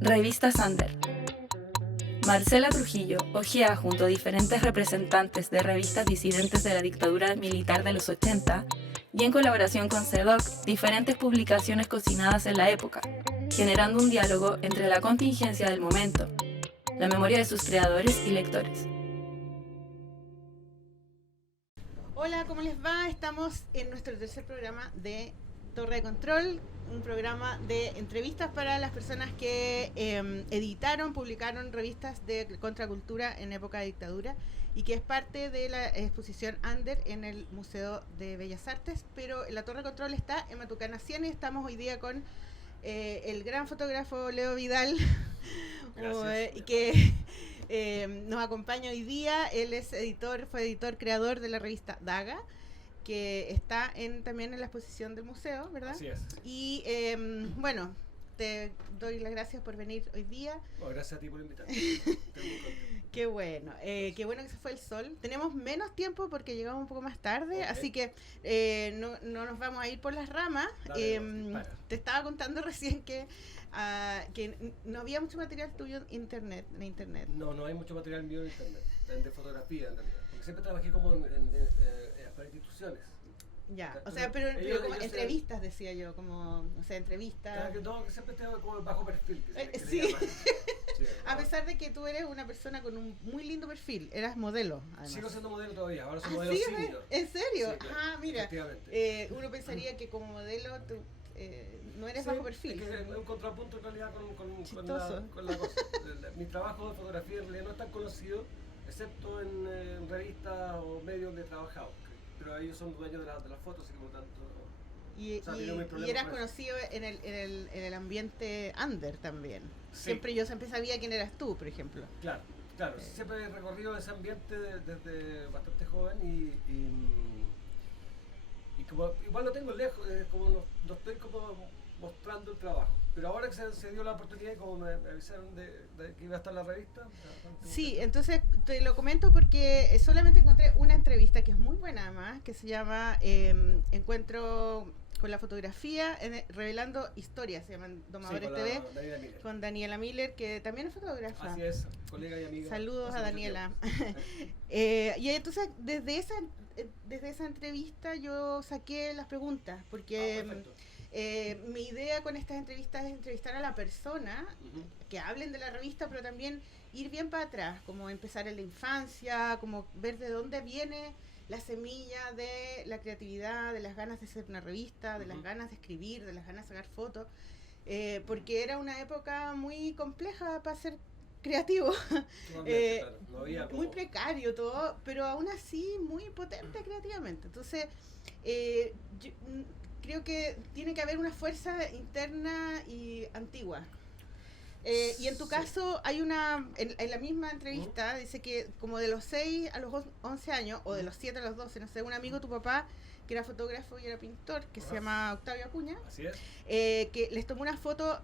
Revista Sander. Marcela Trujillo hojea junto a diferentes representantes de revistas disidentes de la dictadura militar de los 80 y en colaboración con CEDOC diferentes publicaciones cocinadas en la época, generando un diálogo entre la contingencia del momento, la memoria de sus creadores y lectores. Hola, ¿cómo les va? Estamos en nuestro tercer programa de Torre de Control, un programa de entrevistas para las personas que publicaron revistas de contracultura en época de dictadura y que es parte de la exposición Ander en el Museo de Bellas Artes, pero la Torre de Control está en Matucana 100 y estamos hoy día con el gran fotógrafo Leo Vidal, que nos acompaña hoy día. Él es fue editor, creador de la revista Daga, que está también en la exposición del museo, ¿verdad? Así es. Y bueno, te doy las gracias por venir hoy día. Bueno, gracias a ti por invitarme. Qué bueno que se fue el sol. Tenemos menos tiempo porque llegamos un poco más tarde, así que no nos vamos a ir por las ramas. Te estaba contando recién que no había mucho material tuyo en internet. No hay mucho material mío en internet, de fotografía en realidad. Porque siempre trabajé como para instituciones. Ya, o sea, pero como entrevistas, decía yo, como, o sea, entrevistas. Claro, que siempre tengo como bajo perfil. Sí. A pesar de que tú eres una persona con un muy lindo perfil, eras modelo, además. Sigo siendo modelo todavía, ahora soy modelo senior. ¿En serio? Sí, claro, mira, uno pensaría que como modelo tú no eres bajo perfil. Es que es un contrapunto en realidad con la cosa. Mi trabajo de fotografía en realidad no es tan conocido, excepto en revistas o medios donde he trabajado. Pero ellos son dueños de las fotos, así que por tanto... Y eras conocido en el ambiente under también. Sí. Yo siempre sabía quién eras tú, por ejemplo. Claro. Siempre he recorrido ese ambiente desde bastante joven y como igual lo tengo lejos, como no estoy como mostrando el trabajo. Pero ahora que se dio la oportunidad y como me avisaron de que iba a estar la revista... Sí, entonces te lo comento porque solamente encontré una entrevista que es muy buena además, que se llama Encuentro con la fotografía, revelando historias, se llaman Domadores TV, con Daniela Miller, que también es fotógrafa. Así es, colega y amiga. Saludos a Daniela. Y entonces desde esa entrevista yo saqué las preguntas, porque... mi idea con estas entrevistas es entrevistar a la persona, que hablen de la revista, pero también ir bien para atrás, como empezar en la infancia, como ver de dónde viene la semilla de la creatividad, de las ganas de hacer una revista, de las ganas de escribir, de las ganas de sacar fotos, porque era una época muy compleja para ser creativo, muy precario todo, pero aún así muy potente creativamente. Entonces, yo creo que tiene que haber una fuerza interna y antigua. Y en tu caso hay en la misma entrevista dice que como de los 6 a los 11 años, o de los 7 a los 12, no sé, un amigo de tu papá que era fotógrafo y era pintor, que se llama Octavio Acuña, así es, que les tomó una foto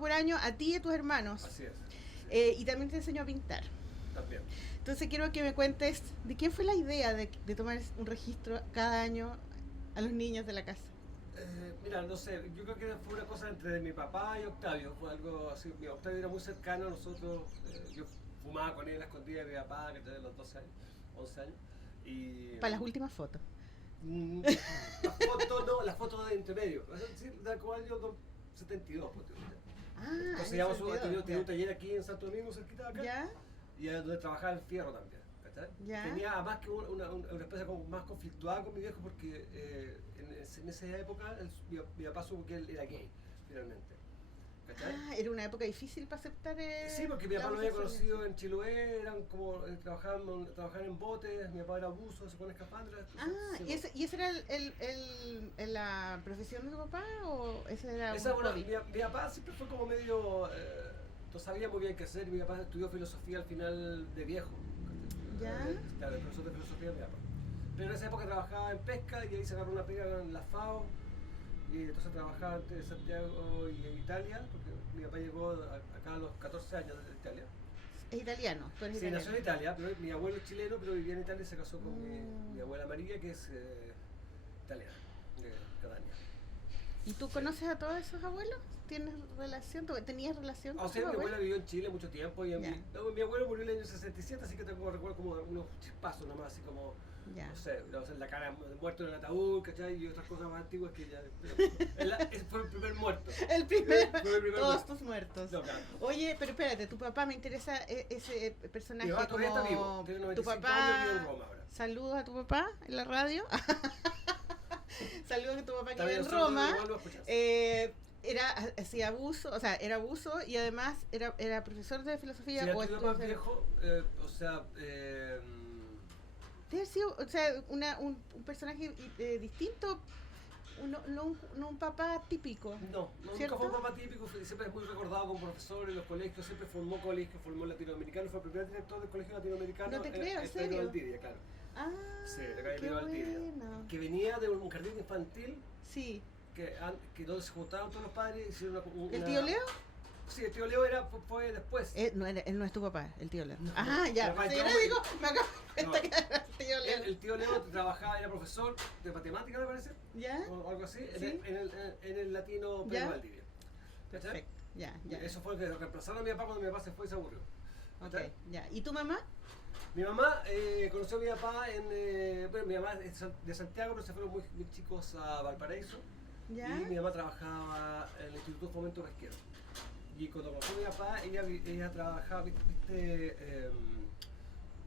por año a ti y a tus hermanos. Así es. Y también te enseñó a pintar. También. Entonces quiero que me cuentes de quién fue la idea de tomar un registro cada año a los niños de la casa. Mira, no sé, yo creo que fue una cosa entre mi papá y Octavio, fue algo así. Octavio era muy cercano a nosotros, yo fumaba con él a escondidas de mi papá, que tenía los 12 años, 11 años. Para las últimas fotos. Las fotos de intermedio, es decir, de como año 72. Entonces tenía un taller aquí en Santo Domingo, cerquita de acá, ¿ya? Y donde trabajaba el fierro también. ¿Ya? Tenía además que una especie como más conflictuada con mi viejo porque en esa época mi papá supo que él era gay, finalmente. Era una época difícil para aceptar. Sí, porque mi papá lo había conocido en Chiloé, eran como trabajaban en botes, mi papá era buzo, se pone escapandras. ¿Y ese era la profesión de tu papá o ese era mi papá siempre fue como medio, no sabía muy bien qué hacer, y mi papá estudió filosofía al final de viejo. Claro, el profesor de filosofía de mi papá. Pero en esa época trabajaba en pesca y ahí se agarró una pega en la FAO. Y entonces trabajaba entre Santiago y en Italia, porque mi papá llegó acá a los 14 años desde Italia. ¿Es italiano? ¿Tú eres italiano? Nació en Italia, pero mi abuelo es chileno, pero vivía en Italia y se casó con mi abuela María, que es italiana, de Catania. ¿Y tú conoces a todos esos abuelos? ¿Tienes relación? ¿Tenías relación con O sea, tus mi abuela abuelos? vivió en Chile mucho tiempo y Ya. mi abuelo murió en el año 67, así que tengo recuerdo como unos chispazos nomás, así como, Ya. no sé, la cara muerto en el ataúd, ¿cachai? Y otras cosas más antiguas que ya... ese fue el primer muerto. El primer, Fue el primer todos muerto. tus muertos. No, claro. Oye, pero espérate, tu papá, me interesa ese personaje Mi papá todavía está vivo, como tiene tu 95 años, papá. vive en Roma ahora. Saludos a tu papá en la radio. Saludos a tu papá que Está vive bien, en solo Roma. igual lo escuchas. Hacía abuso, o sea, era abuso y además era profesor de filosofía. Sí, o tu papá estudió- viejo, o sea, Debe haber sido, o sea, un personaje distinto, no un papá típico. no, nunca ¿Cierto? fue un papá típico, siempre es muy recordado como profesor en los colegios, siempre formó colegios, formó latinoamericano, fue el primer director del colegio latinoamericano. No te creo, ¿en Pedro serio? Valdivia, claro. Ah, Sí, de calle qué Pedro Valdivia. bueno. Que venía de un jardín infantil Sí. que donde se juntaron todos los padres y hicieron ¿El tío Leo? Sí, el tío Leo fue después. Él no es tu papá, el tío Leo. No, Ah, no, ya. papá, Sí, yo yo no- digo, me acabo de No. cuenta que era el tío Leo. El tío Leo trabajaba, era profesor de matemáticas, me parece, ¿Ya? o algo así, Sí. en el latino Pedro Ya. Valdivia. ¿Cachai? Perfecto, ya. Eso fue lo que reemplazaron a mi papá cuando mi papá se fue y se aburrió. Ok, ¿Cachai? ya. ¿Y tu mamá? Mi mamá conoció a mi papá bueno, mi mamá es de Santiago, pero se fueron muy chicos a Valparaíso. ¿Ya? Y mi mamá trabajaba en el Instituto de Fomento Pesquero. Y cuando conoció a mi papá, ella trabajaba, ¿viste?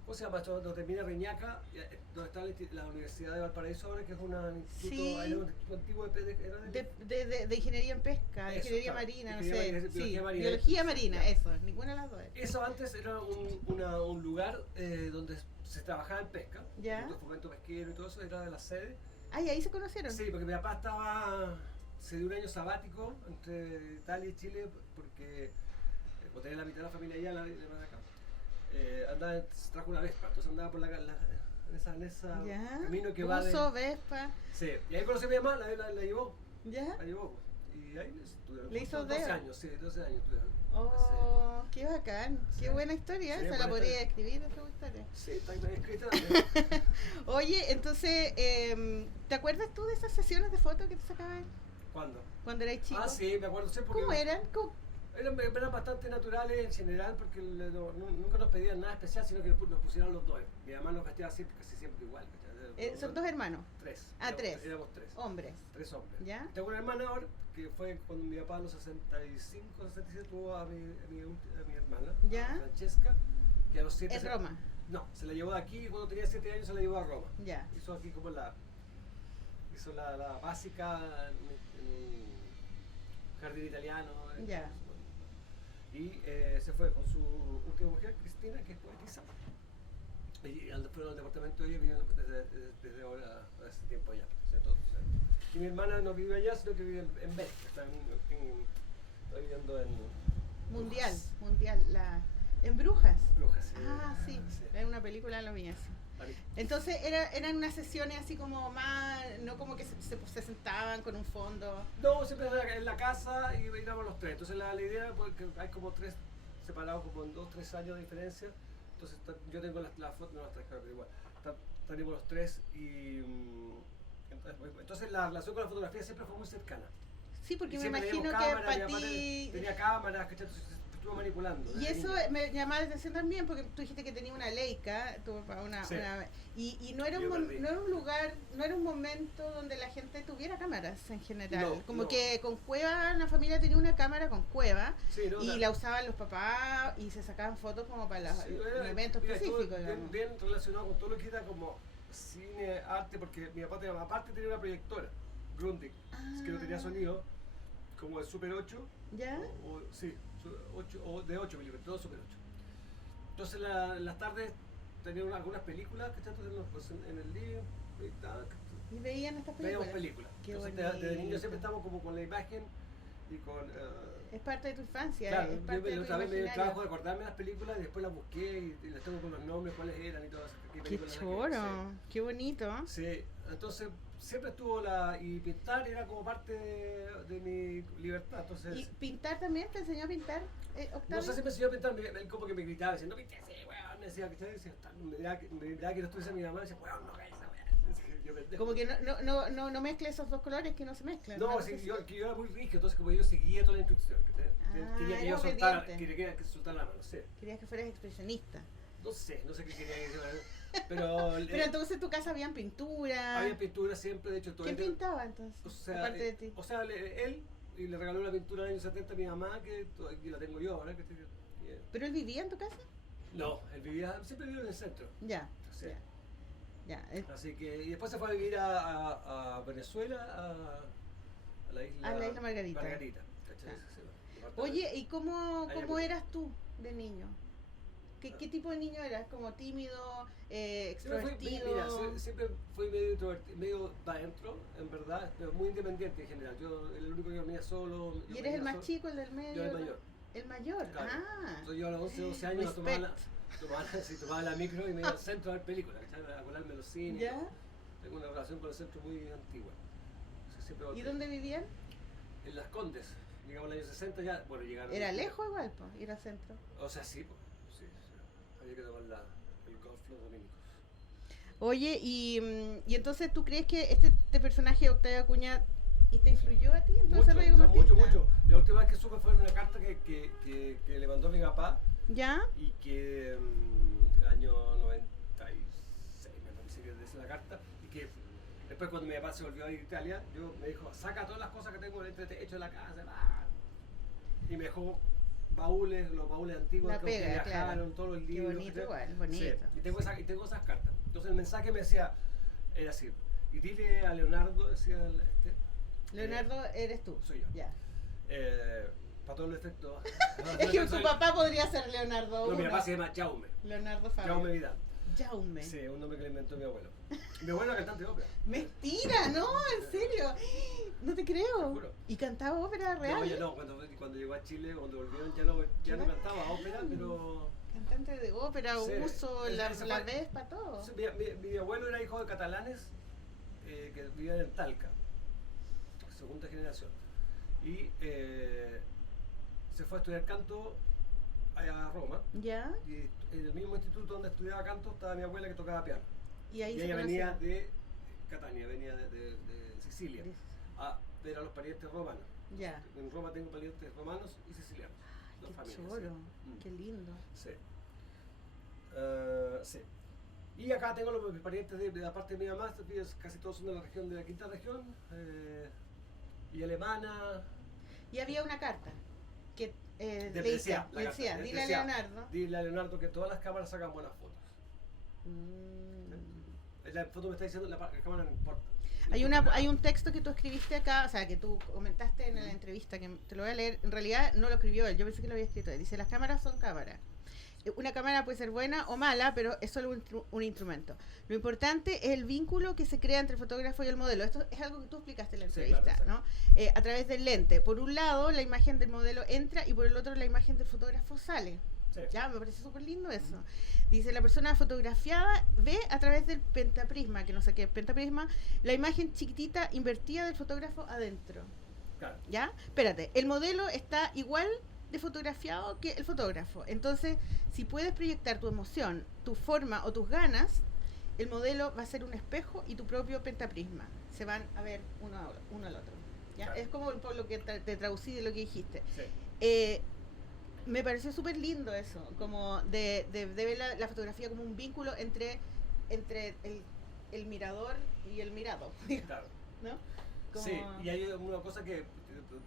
¿Cómo se llama esto? Donde termina Reñaca, donde está la Universidad de Valparaíso ahora, que es un instituto, Sí. era un instituto antiguo era De ingeniería en pesca, de Eso, ingeniería claro. marina, no Ingeniería sé. marina, Sí, biología marina. biología marina, Ya. eso. Ninguna de las dos. Eso antes era un lugar donde se trabajaba en pesca, Ya. el Instituto de Fomento Pesquero y todo eso, era de la sede. Ah, y ahí se conocieron. Sí, porque mi papá se dio un año sabático entre Italia y Chile, porque como tenía la mitad de la familia allá, la de acá, se trajo una Vespa, entonces andaba por en esa Ya. camino que va de... Uso, Vespa. Sí, y ahí conocí a mi mamá, la llevó, ¿Ya? y ahí estuvieron ¿Le hizo 12 dedo? años, sí, 12 años estuvieron. Oh, qué bacán. Qué Sí. buena historia. Sí, Esa buena la podría historia. escribir, esa historia. Sí, está bien escrita también. Oye, entonces, ¿te acuerdas tú de esas sesiones de fotos que te sacaban ¿Cuándo? cuando eras chico? Ah, sí, me acuerdo, sí, porque... ¿Cómo eran? Eran bastante naturales en general porque nunca nos pedían nada especial, sino que nos pusieron los dos. Mi mamá nos vestía así, casi siempre igual. ¿cachai? Son dos hermanos, Tres. Ah, Éramos- tres. Éramos tres. hombres. Tres hombres. ¿Ya? Tengo una hermana ahora, que fue cuando mi papá a los 65, 67 tuvo a mi hermana, ¿Ya? a Francesca, que a los 7... En Roma. No, se la llevó de aquí y cuando tenía 7 años se la llevó a Roma. Ya. Hizo aquí como hizo la básica en un jardín italiano. Ya. Y se fue con su última mujer, Cristina, que es poetisa. Y fueron al departamento y viven desde ahora, hace tiempo allá. Y mi hermana no vive allá, sino que vive en Bélgica. Está viviendo en Mundial, Brujas. mundial. En Brujas. Brujas, sí. Ah, sí. Era una película, lo vi eso. Vale. Entonces eran unas sesiones así como más, no como que se sentaban con un fondo. No, siempre en la casa y íbamos los tres. Entonces la idea era porque hay como tres separados como en 2-3 años de diferencia. Entonces yo tengo las fotos, no las traje, pero igual. Tenemos los tres y entonces la relación con la fotografía siempre fue muy cercana. Sí, porque Y me siempre imagino teníamos que cámaras, para mi papá ti... tenía cámaras, ¿cachai? Entonces estuvo manipulando. Y desde eso niño. me llamaba la atención también, porque tú dijiste que tenía una Leica, tu papá, Sí. y no era Yo perdí. no era un lugar, no era un momento donde la gente tuviera cámaras en general. No, Como no. que con Cueva, la familia tenía una cámara con Cueva, Sí, no, y la usaban los papás y se sacaban fotos como para sí, un evento mira, estuvo específico, digamos. bien relacionado con todo lo que era como cine, arte, porque mi papá aparte tenía una proyectora, Grundig, que no tenía sonido, como el Super 8, ¿Ya? sí, 8, o de 8 milímetros, todo Super 8. Entonces las tardes tenían algunas películas que estaban en el living, y tal, Y veían estas veíamos películas. películas. Qué Entonces desde niño bonito. siempre estábamos como con la imagen y con... Es parte de tu infancia, claro, es parte de tu otra vez me dio el trabajo de imaginario. acordarme las películas y después las busqué y las tengo con los nombres, cuáles eran y todo eso. Qué choro, qué bonito. Sí, entonces siempre estuvo y pintar era como parte de mi libertad, entonces... ¿Y pintar también? ¿Te enseñó a pintar, Octavio? No sé si me enseñó a pintar, él como que me gritaba, decía, no pintes así, weón, me decía, ¿cachai? Me miraba que no estuviese mi mamá y decía, weón, no hagas esa weón. Como que no mezcle esos dos colores que no se mezclan. No, sí, yo era muy rígido, entonces como yo seguía toda la instrucción. Quería que yo soltara la mano, no sé. Querías que fueras expresionista. No sé qué quería decir. Pero entonces en tu casa habían pintura. Había pintura siempre, de hecho. ¿Quién pintaba entonces? O sea, aparte de ti. O sea, él, y le regaló la pintura en el año 70 a mi mamá, que la tengo yo ahora. ¿Pero él vivía en tu casa? No, siempre vivió en el centro. Ya. Sí. Ya. Así que, y después se fue a vivir a Venezuela, a la isla Margarita. ¿Cachai? Oye, ¿y cómo eras tú de niño? ¿Qué tipo de niño eras? ¿Como tímido, extrovertido? Siempre fui medio introvertido, medio para adentro, en verdad, pero muy independiente en general. Yo el único que dormía solo. ¿Y eres el más chico, el del medio? Yo el mayor. El mayor, claro. Entonces yo a los 11, 12 años tomaba la micro y me iba al centro a ver películas, a colarme en los cines. ¿Ya? Tengo una relación con el centro muy antigua. ¿Y dónde vivían? En Las Condes. Llegamos en el año 60 ya, bueno, llegaron. ¿Era lejos igual, ir al centro? O sea, sí, pues. Había que tomar el golf los dominicos. Oye, y entonces tú crees que este personaje, Octavio Acuña, te influyó a ti en tu desarrollo como artista? Mucho. La última vez que supe fue en una carta que le mandó mi papá. ¿Ya? Y que el año 96 me parece que decía la carta. Y que después cuando mi papá se volvió a ir a Italia, me dijo, saca todas las cosas que tengo en el entretecho de la casa. Y me dejó los baúles antiguos que viajaron, claro. Todos los libros. Qué bonito, igual, bonito. Sí. Y tengo esas cartas. Entonces el mensaje me decía, era así, y dile a Leonardo, decía Leonardo eres tú. Soy yo. Ya. Para todos los efectos. Es que tu papá podría ser Leonardo. No, mi papá se llama Jaume. Leonardo Fabio. Jaume Vidal. Jaume. Sí, un nombre que le inventó mi abuelo. Mi abuelo era cantante de ópera. Mentira, no, en serio. No te creo. Te juro. ¿Y cantaba ópera real? No, cuando llegó a Chile, cuando volvieron, ya no cantaba ópera, pero... Cantante de ópera, sí. uso, la Vespa, todo. Sí, mi abuelo era hijo de catalanes que vivían en Talca, segunda generación. Y se fue a estudiar canto a Roma. ¿Ya? Y en el mismo instituto donde estudiaba canto estaba mi abuela que tocaba piano. Y ella venía de Catania, venía de Sicilia, a ver a los parientes romanos. Ya. En Roma tengo parientes romanos y sicilianos. Qué choro, qué lindo. Sí. Sí. Y acá tengo los parientes de la parte de mi mamá, casi todos son de la región de la quinta región, y alemana. Y había una carta que decía, dile a Leonardo que todas las cámaras sacan buenas fotos. La foto me está diciendo, la cámara no importa. Hay un texto que tú escribiste acá, o sea, que tú comentaste en la entrevista, que te lo voy a leer. En realidad no lo escribió él, yo pensé que lo había escrito él. Dice, las cámaras son cámaras. Una cámara puede ser buena o mala, pero es solo un instrumento. Lo importante es el vínculo que se crea entre el fotógrafo y el modelo. Esto es algo que tú explicaste en la entrevista, sí, claro, ¿no? A través del lente. Por un lado, la imagen del modelo entra y por el otro, la imagen del fotógrafo sale. Sí. Ya, me parece súper lindo eso. Dice, la persona fotografiada ve a través del pentaprisma, que no sé qué es pentaprisma, la imagen chiquitita invertida del fotógrafo adentro. Claro. ¿Ya? Espérate, el modelo está igual de fotografiado que el fotógrafo. Entonces, si puedes proyectar tu emoción, tu forma o tus ganas, el modelo va a ser un espejo y tu propio pentaprisma. Se van a ver uno al otro. ¿Ya? Claro. Es como por lo que te traducí de lo que dijiste. Sí. Me pareció súper lindo eso, como de ver la fotografía como un vínculo entre el mirador y el mirado. Claro. ¿No? Como... Sí, y hay una cosa que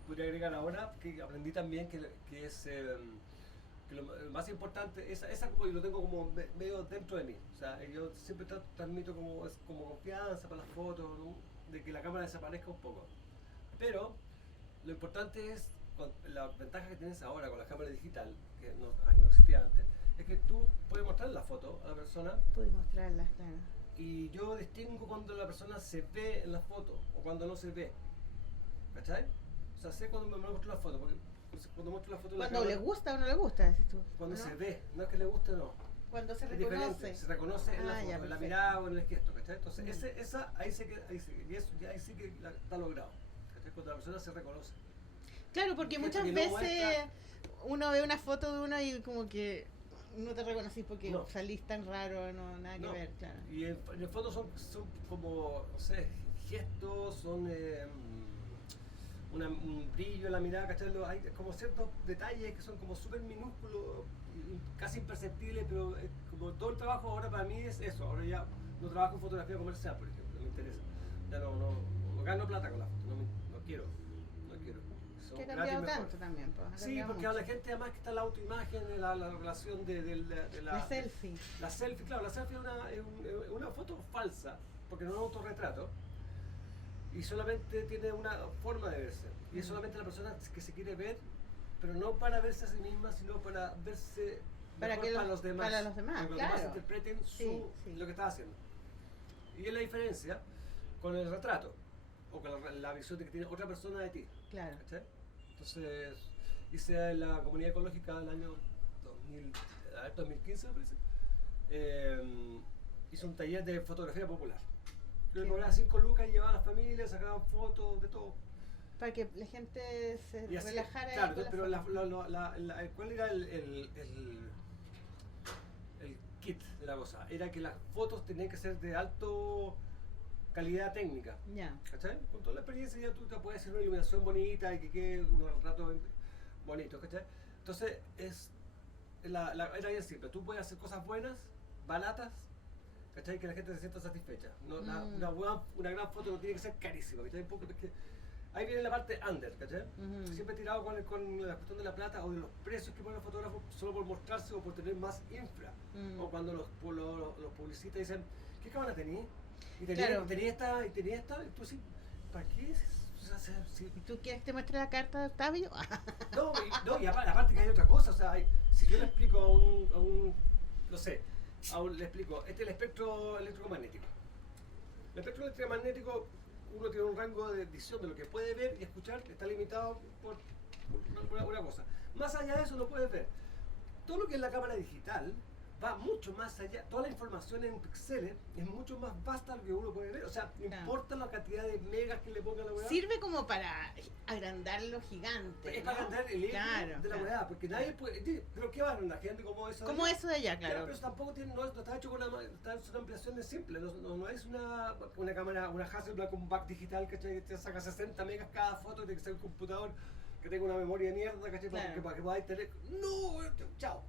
podría agregar ahora, que aprendí también, que es que lo más importante, esa como yo lo tengo como medio dentro de mí. O sea, yo siempre transmito como confianza para las fotos, ¿no? De que la cámara desaparezca un poco. Pero lo importante es, la ventaja que tienes ahora con la cámara digital, que no existía antes, es que tú puedes mostrar la foto a la persona. Puedes mostrarla, claro. Y yo distingo cuando la persona se ve en la foto o cuando no se ve. ¿Cachai? O sea, sé cuando me muestro la foto, porque cuando muestro la foto... Cuando le gusta o no le gusta, dices tú. Cuando ¿no? se ve, no es que le guste o no. Cuando se es reconoce. Diferente. Se reconoce en la foto, ya, en la mirada o en el gesto, ¿cachai? Entonces, ahí sí que está logrado. ¿Cachai? Cuando la persona se reconoce. Claro, porque muchas veces uno ve una foto de uno y como que no te reconocí porque No. salís tan raro, no nada que No. ver, claro. Y en el fondo son como, no sé, gestos, son un brillo en la mirada, ¿cachai? Hay como ciertos detalles que son como súper minúsculos, casi imperceptibles, pero como todo el trabajo ahora para mí es eso. Ahora ya no trabajo en fotografía comercial, por ejemplo, no me interesa. Ya no gano plata con la foto, no quiero. Son Que ha gratis cambiado mejor. tanto también, pues. Ha Sí, cambiado porque mucho. a la gente además que está la autoimagen, la relación de La selfie. La selfie, claro, la selfie es una foto falsa, porque no es un autorretrato, y solamente tiene una forma de verse. Y es solamente la persona que se quiere ver, pero no para verse a sí misma, sino para verse Para mejor que para los demás. para los demás, para que los claro. demás interpreten Sí. lo que está haciendo. Y es la diferencia con el retrato, o con la visión de que tiene otra persona de ti. Claro. ¿Cachai? Entonces, hice en la comunidad ecológica del año 2015, me parece. Hice un taller de fotografía popular. Yo le cobraba 5 lucas y llevaba a las familias, sacaban fotos de todo. Para que la gente se Y así, relajara. claro, ahí con pero la foto. ¿cuál era el kit de la cosa? Era que las fotos tenían que ser de alto calidad técnica. Ya. ¿Cachai? Con toda la experiencia ya tú te puedes hacer una iluminación bonita y que quede unos retratos bonitos, ¿cachai? Entonces era bien simple. Tú puedes hacer cosas buenas, baratas, ¿cachai? Que la gente se sienta satisfecha. No, una gran foto no tiene que ser carísima, ¿cachai? Porque ahí viene la parte under, ¿cachai? Siempre he tirado con la cuestión de la plata o de los precios que ponen los fotógrafos solo por mostrarse o por tener más infra. O cuando los publicistas dicen, ¿qué cámara tenés? Y tenía esta, y tú sí, ¿para qué es eso? O sea, si, ¿Tú quieres que te muestre la carta de Octavio? y aparte que hay otra cosa, o sea, si yo le explico a un no sé, le explico, este es el espectro electromagnético. El espectro electromagnético, uno tiene un rango de visión de lo que puede ver y escuchar, está limitado por una cosa. Más allá de eso no puedes ver. Todo lo que es la cámara digital va mucho más allá, toda la información en píxeles es mucho más vasta de lo que uno puede ver, o sea, no importa la cantidad de megas que le ponga la weá. Sirve como para agrandar lo gigante. Es para agrandar el ego de la weá, porque nadie puede, pero ¿qué va a agrandar? Gente como eso de como allá. eso de allá, claro. Pero eso tampoco no está hecho con una ampliación simple, no es una cámara, una Hasselblad con un back digital, ¿cachai? Que te saca 60 megas cada foto, tiene que ser un computador que tenga una memoria de mierda, ¿cachai? Claro. Para que podáis tener, no, chao.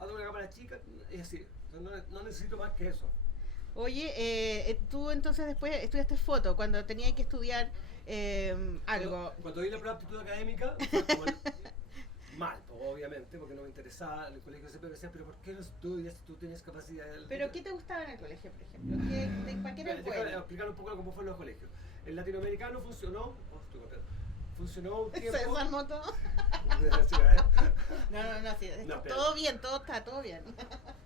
Hazme una cámara chica, es así, no necesito más que eso. Oye, tú entonces después estudiaste foto, cuando tenías que estudiar algo. Cuando di la prueba de aptitud académica, fue como mal, pues, obviamente, porque no me interesaba. En el colegio siempre me decían, pero ¿por qué no estudias si tú tienes capacidad? ¿Pero qué te gustaba en el colegio, por ejemplo? ¿Para qué era el Déjame bueno? explicar un poco cómo fue en los colegios. El latinoamericano funcionó, funcionó un tiempo. ¿Se desarmó todo? Sí, No, sí, No, pero- todo bien, todo bien.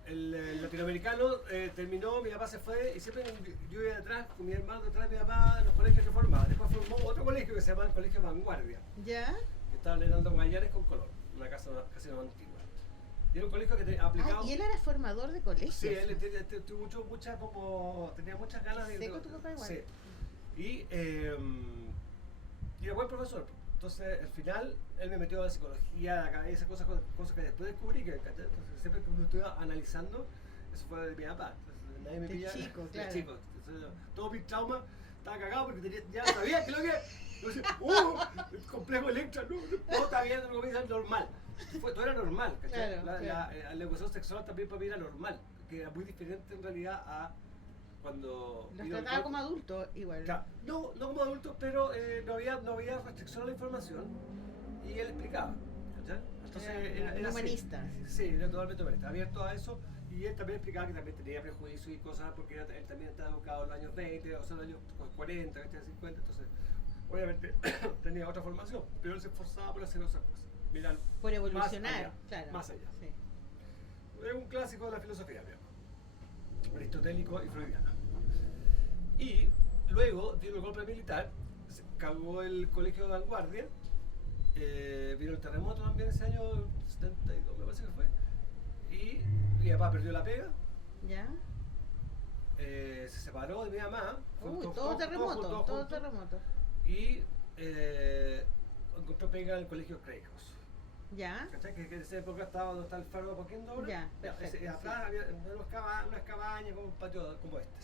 El latinoamericano terminó, mi papá se fue y siempre yo iba detrás, con mi hermano detrás de mi papá en los colegios reformados. Después formó otro colegio que se llama el Colegio Vanguardia, ¿Ya? que estaba en Aldo Magallanes con color, una casa casi más antigua. Y era un colegio que aplicado. Y él era formador de colegios. Sí, él tuvo tenía muchas ganas de. Seco tu papá igual. Sí. Y era buen profesor. Entonces, al final, él me metió a la psicología, a la cabeza, cosas que después descubrí que, ¿cachai? Entonces, siempre que uno estuve analizando, eso fue de mi papá. Entonces, nadie me De pilla. chico, claro. De chico. Entonces, todo mi trauma estaba cagado porque ya sabía que lo que. Entonces, el complejo Electra, no, está bien, lo que es normal. Todo era normal, ¿cachai? Claro, La educación sexual también para mí era normal, que era muy diferente en realidad a cuando... Los trataba como adultos igual. Claro, no como adultos, pero no había restricción a la información y él explicaba, ¿cachai? Entonces era humanista. así. Sí, era totalmente humanista, abierto a eso, y él también explicaba que también tenía prejuicios y cosas, porque él también estaba educado en los años 20, o sea, en los años 40, 50, entonces obviamente tenía otra formación, pero él se esforzaba por hacer esas cosas. Mirar Por evolucionar, más allá, claro. Más allá. Sí. Es un clásico de la filosofía, digamos, aristotélico y freudiano. Y luego vino el golpe militar, se acabó el colegio de vanguardia, vino el terremoto también ese año 72, me parece que fue, y mi papá perdió la pega, ¿Ya? se separó de mi mamá, Todo terremoto, juntos, terremoto. y encontró pega en el colegio Creicos. Ya. ¿Cachai? Que en esa época estaba donde está el faro de Apoquindo ahora. Ya, perfecto, Atrás sí. había unas cabañas como un patio como este.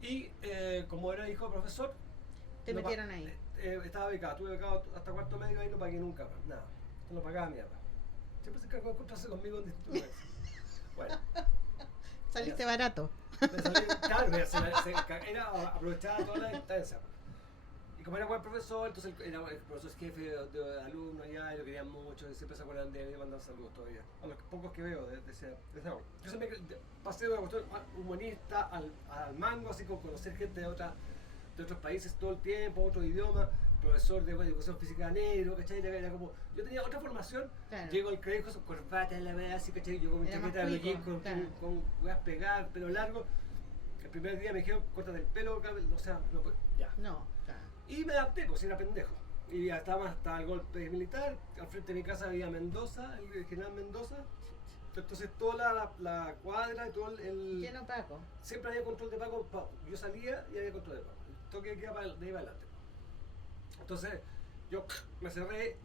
Sí. Y como era hijo de profesor, Te metieron ahí. Estaba becado, estuve becado hasta cuarto medio ahí, no pagué nunca más, nada. Esto lo pagaba mi papá. Siempre se encargó de encontrarse conmigo en distintos lugares. Bueno. Saliste barato. Claro, era aprovechaba toda la distancia. Y como era buen profesor, entonces era el profesor jefe de alumnos allá, y lo querían mucho, y siempre se acuerdan de él y mandan saludos todavía. A los pocos que veo de esa obra. Yo siempre pasé de una cuestión humanista al mango, así como conocer gente de otros países todo el tiempo, otro idioma, profesor de educación física negro, ¿cachai? Era como, yo tenía otra formación, Claro. llego al colegio con corbata en la verdad, así, ¿cachai? Yo con mi Era chaqueta de más blue jean, cuico, claro. con huevas pegadas, pelo largo. El primer día me dijeron, córtate el pelo, o sea, no, ya. No, claro. Y me adapté, pues era pendejo. Y ya estaba hasta el golpe militar, al frente de mi casa había Mendoza, el general Mendoza. Entonces toda la cuadra y todo el... Lleno Paco. Siempre había control de Paco, yo salía y había control de Paco. El toque quedaba de ahí para adelante. Entonces yo me cerré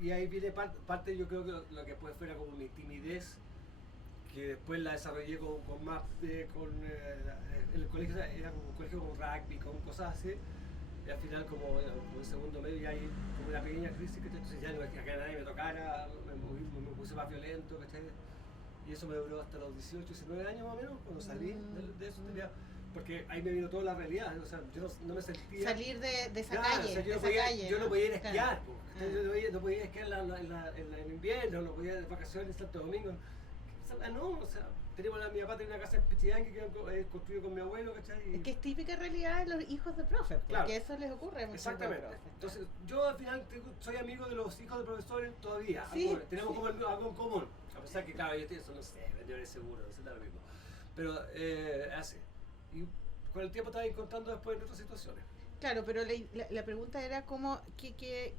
y ahí viene parte, yo creo que lo que después fuera como mi timidez, que después la desarrollé con más, el colegio era como un colegio con rugby, con cosas así. Y al final como en segundo medio ya hay como una pequeña crisis, ¿cachai? Entonces ya no es que acá nadie me tocara, me puse más violento, ¿cachai? Y eso me duró hasta los 18, 19 años más o menos, cuando salí de eso. Porque ahí me vino toda la realidad, o sea, yo no me sentía... Salir de esa Claro, calle. o sea, yo no podía ir a esquiar, no podía esquiar en invierno, no podía ir de vacaciones en Santo Domingo. No, o sea, mi papá tenía una casa en Pichidangui que construido con mi abuelo, ¿cachai? Es que es típica realidad de los hijos de profes, porque Claro. eso les ocurre a muchos Exactamente. profes. Entonces, yo al final soy amigo de los hijos de profesores todavía. Sí, tenemos sí. como algo en común. A pesar que, claro, ellos tienen eso, no sé, vendedores seguros, no sé, da lo mismo. Pero, así. Y con el tiempo estaba encontrando después en otras situaciones. Claro, pero la pregunta era cómo, ¿qué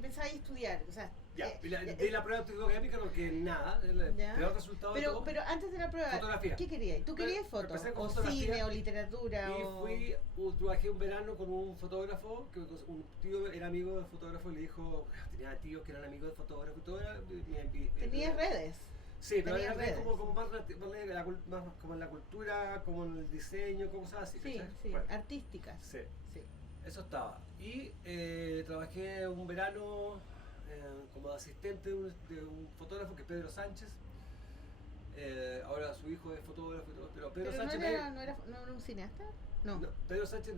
pensabas estudiar? O sea, Ya, di la prueba académica, no que nada, el ya. peor resultado de todo. Pero antes de la prueba, Fotografía. ¿qué querías? ¿Tú querías fotos? Empecé con ¿O fotografía, cine, o literatura? Y trabajé un verano con un fotógrafo, que un tío era amigo del fotógrafo y le dijo, tenía tíos que eran amigos del fotógrafo y todo era... ¿Tenías redes? Sí, pero Tenías era redes. como más como en la cultura, como en el diseño, cosas así. Sí, ¿cachai? sí, Bueno, artísticas. sí, Sí. eso estaba. Y trabajé un verano como asistente de un fotógrafo que es Pedro Sánchez. Ahora su hijo es fotógrafo y todo, pero Pedro ¿Pero Sánchez no era un cineasta? No. Pedro Sánchez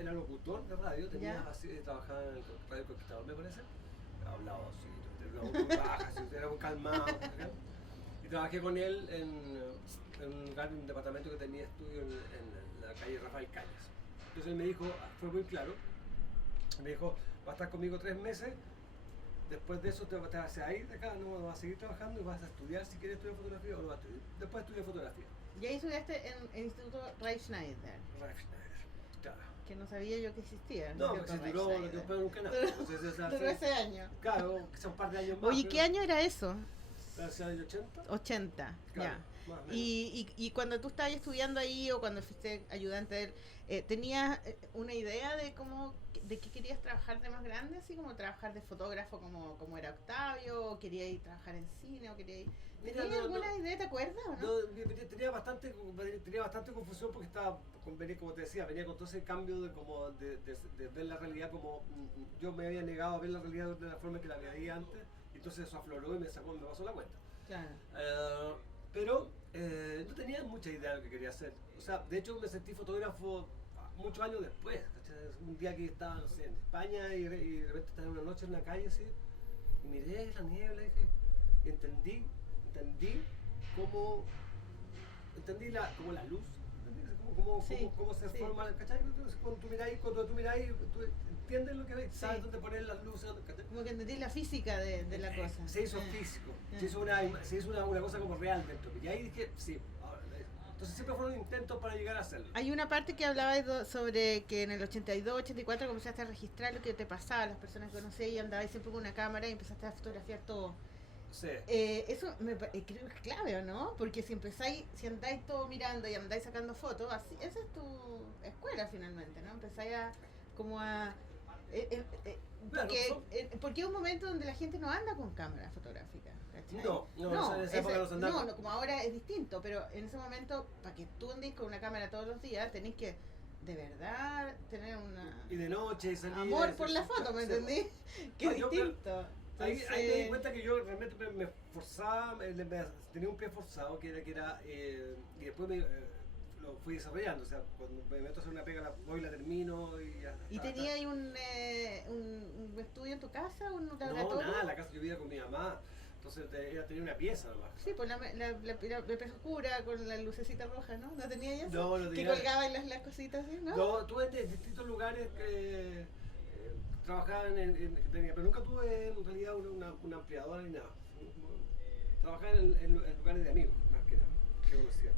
era locutor de radio, Ya. trabajaba en el Radio Conquistador, me parece. Hablaba así, muy baja, era muy calmado. ¿verdad? Y trabajé con él en un departamento que tenía estudio en la calle Rafael Cañas. Entonces él me dijo, fue muy claro, me dijo, vas a estar conmigo 3 meses, después de eso te vas a ir de acá, no vas a seguir trabajando y vas a estudiar si quieres estudiar fotografía o no vas a estudiar. Después estudié fotografía. Y ahí estudiaste en el Instituto Ray Schneider, Ralph Schneider, claro. que no sabía yo que existía. No, Instituto porque Ray duró lo que Schneider. después nunca nada. Entonces, Duró ese año. Claro, que son un par de años más. Oye, ¿qué año era eso? ¿Hacia el 80? 80, Claro, ya. más o menos. Y cuando tú estabas estudiando ahí o cuando fuiste ayudante de él, ¿tenías una idea de qué querías trabajar de más grande? Así como trabajar de fotógrafo como era Octavio, o querías ir a trabajar en cine, o querías ir... Mira, ¿Tenías alguna idea, te acuerdas o no? Tenía bastante confusión porque como te decía, venía con todo ese cambio de ver la realidad como yo me había negado a ver la realidad de la forma que la veía antes, y entonces eso afloró y me pasó la cuenta. Claro. Pero no tenía mucha idea de lo que quería hacer. O sea, de hecho me sentí fotógrafo muchos años después. ¿Cachai? Un día que estaba, no sé, en España y de repente estaba una noche en la calle así, y miré la niebla y entendí cómo como la luz, cómo se forma, ¿cachai? Entonces, cuando tú miráis, tú entiendes lo que ves, sabes dónde poner las luces, ¿cachai? Como que entendí la física de la cosa. Se hizo físico, se hizo una cosa como real dentro. Y ahí dije, sí. Entonces siempre fueron intentos para llegar a hacerlo. Hay una parte que hablaba sobre que en el 82, 84 comenzaste a registrar lo que te pasaba, las personas que conocías y andabas siempre con una cámara y empezaste a fotografiar todo. Sí. Eso creo que es clave, ¿o no? Porque si andáis todo mirando y andáis sacando fotos, así, esa es tu escuela finalmente, ¿no? Empezáis a Porque es un momento donde la gente no anda con cámara fotográfica. ¿Cachai? No, en esa época no se andaba. No, como ahora es distinto, pero en ese momento, para que tú andes con una cámara todos los días, tenés que de verdad tener una... Y de noche y salir... Amor por la foto, ¿me entendí? Que es distinto. Ahí me di cuenta que yo realmente me esforzaba, tenía un pie forzado, que era y después lo fui desarrollando, o sea, cuando me meto a hacer una pega, voy y la termino y ya. ¿Y tenía ahí un estudio en tu casa, un laboratorio? No, nada, en la casa yo vivía con mi mamá, entonces ella tenía una pieza nomás. Sí, pues la pieza oscura con la lucecita roja, ¿no? ¿No tenía eso? No tenía. Que colgaba en las cositas así, ¿no? No, tuve en distintos lugares que trabajaba pero nunca tuve en realidad una ampliadora ni nada. Trabajaba en lugares de amigos, más que nada, que conocía.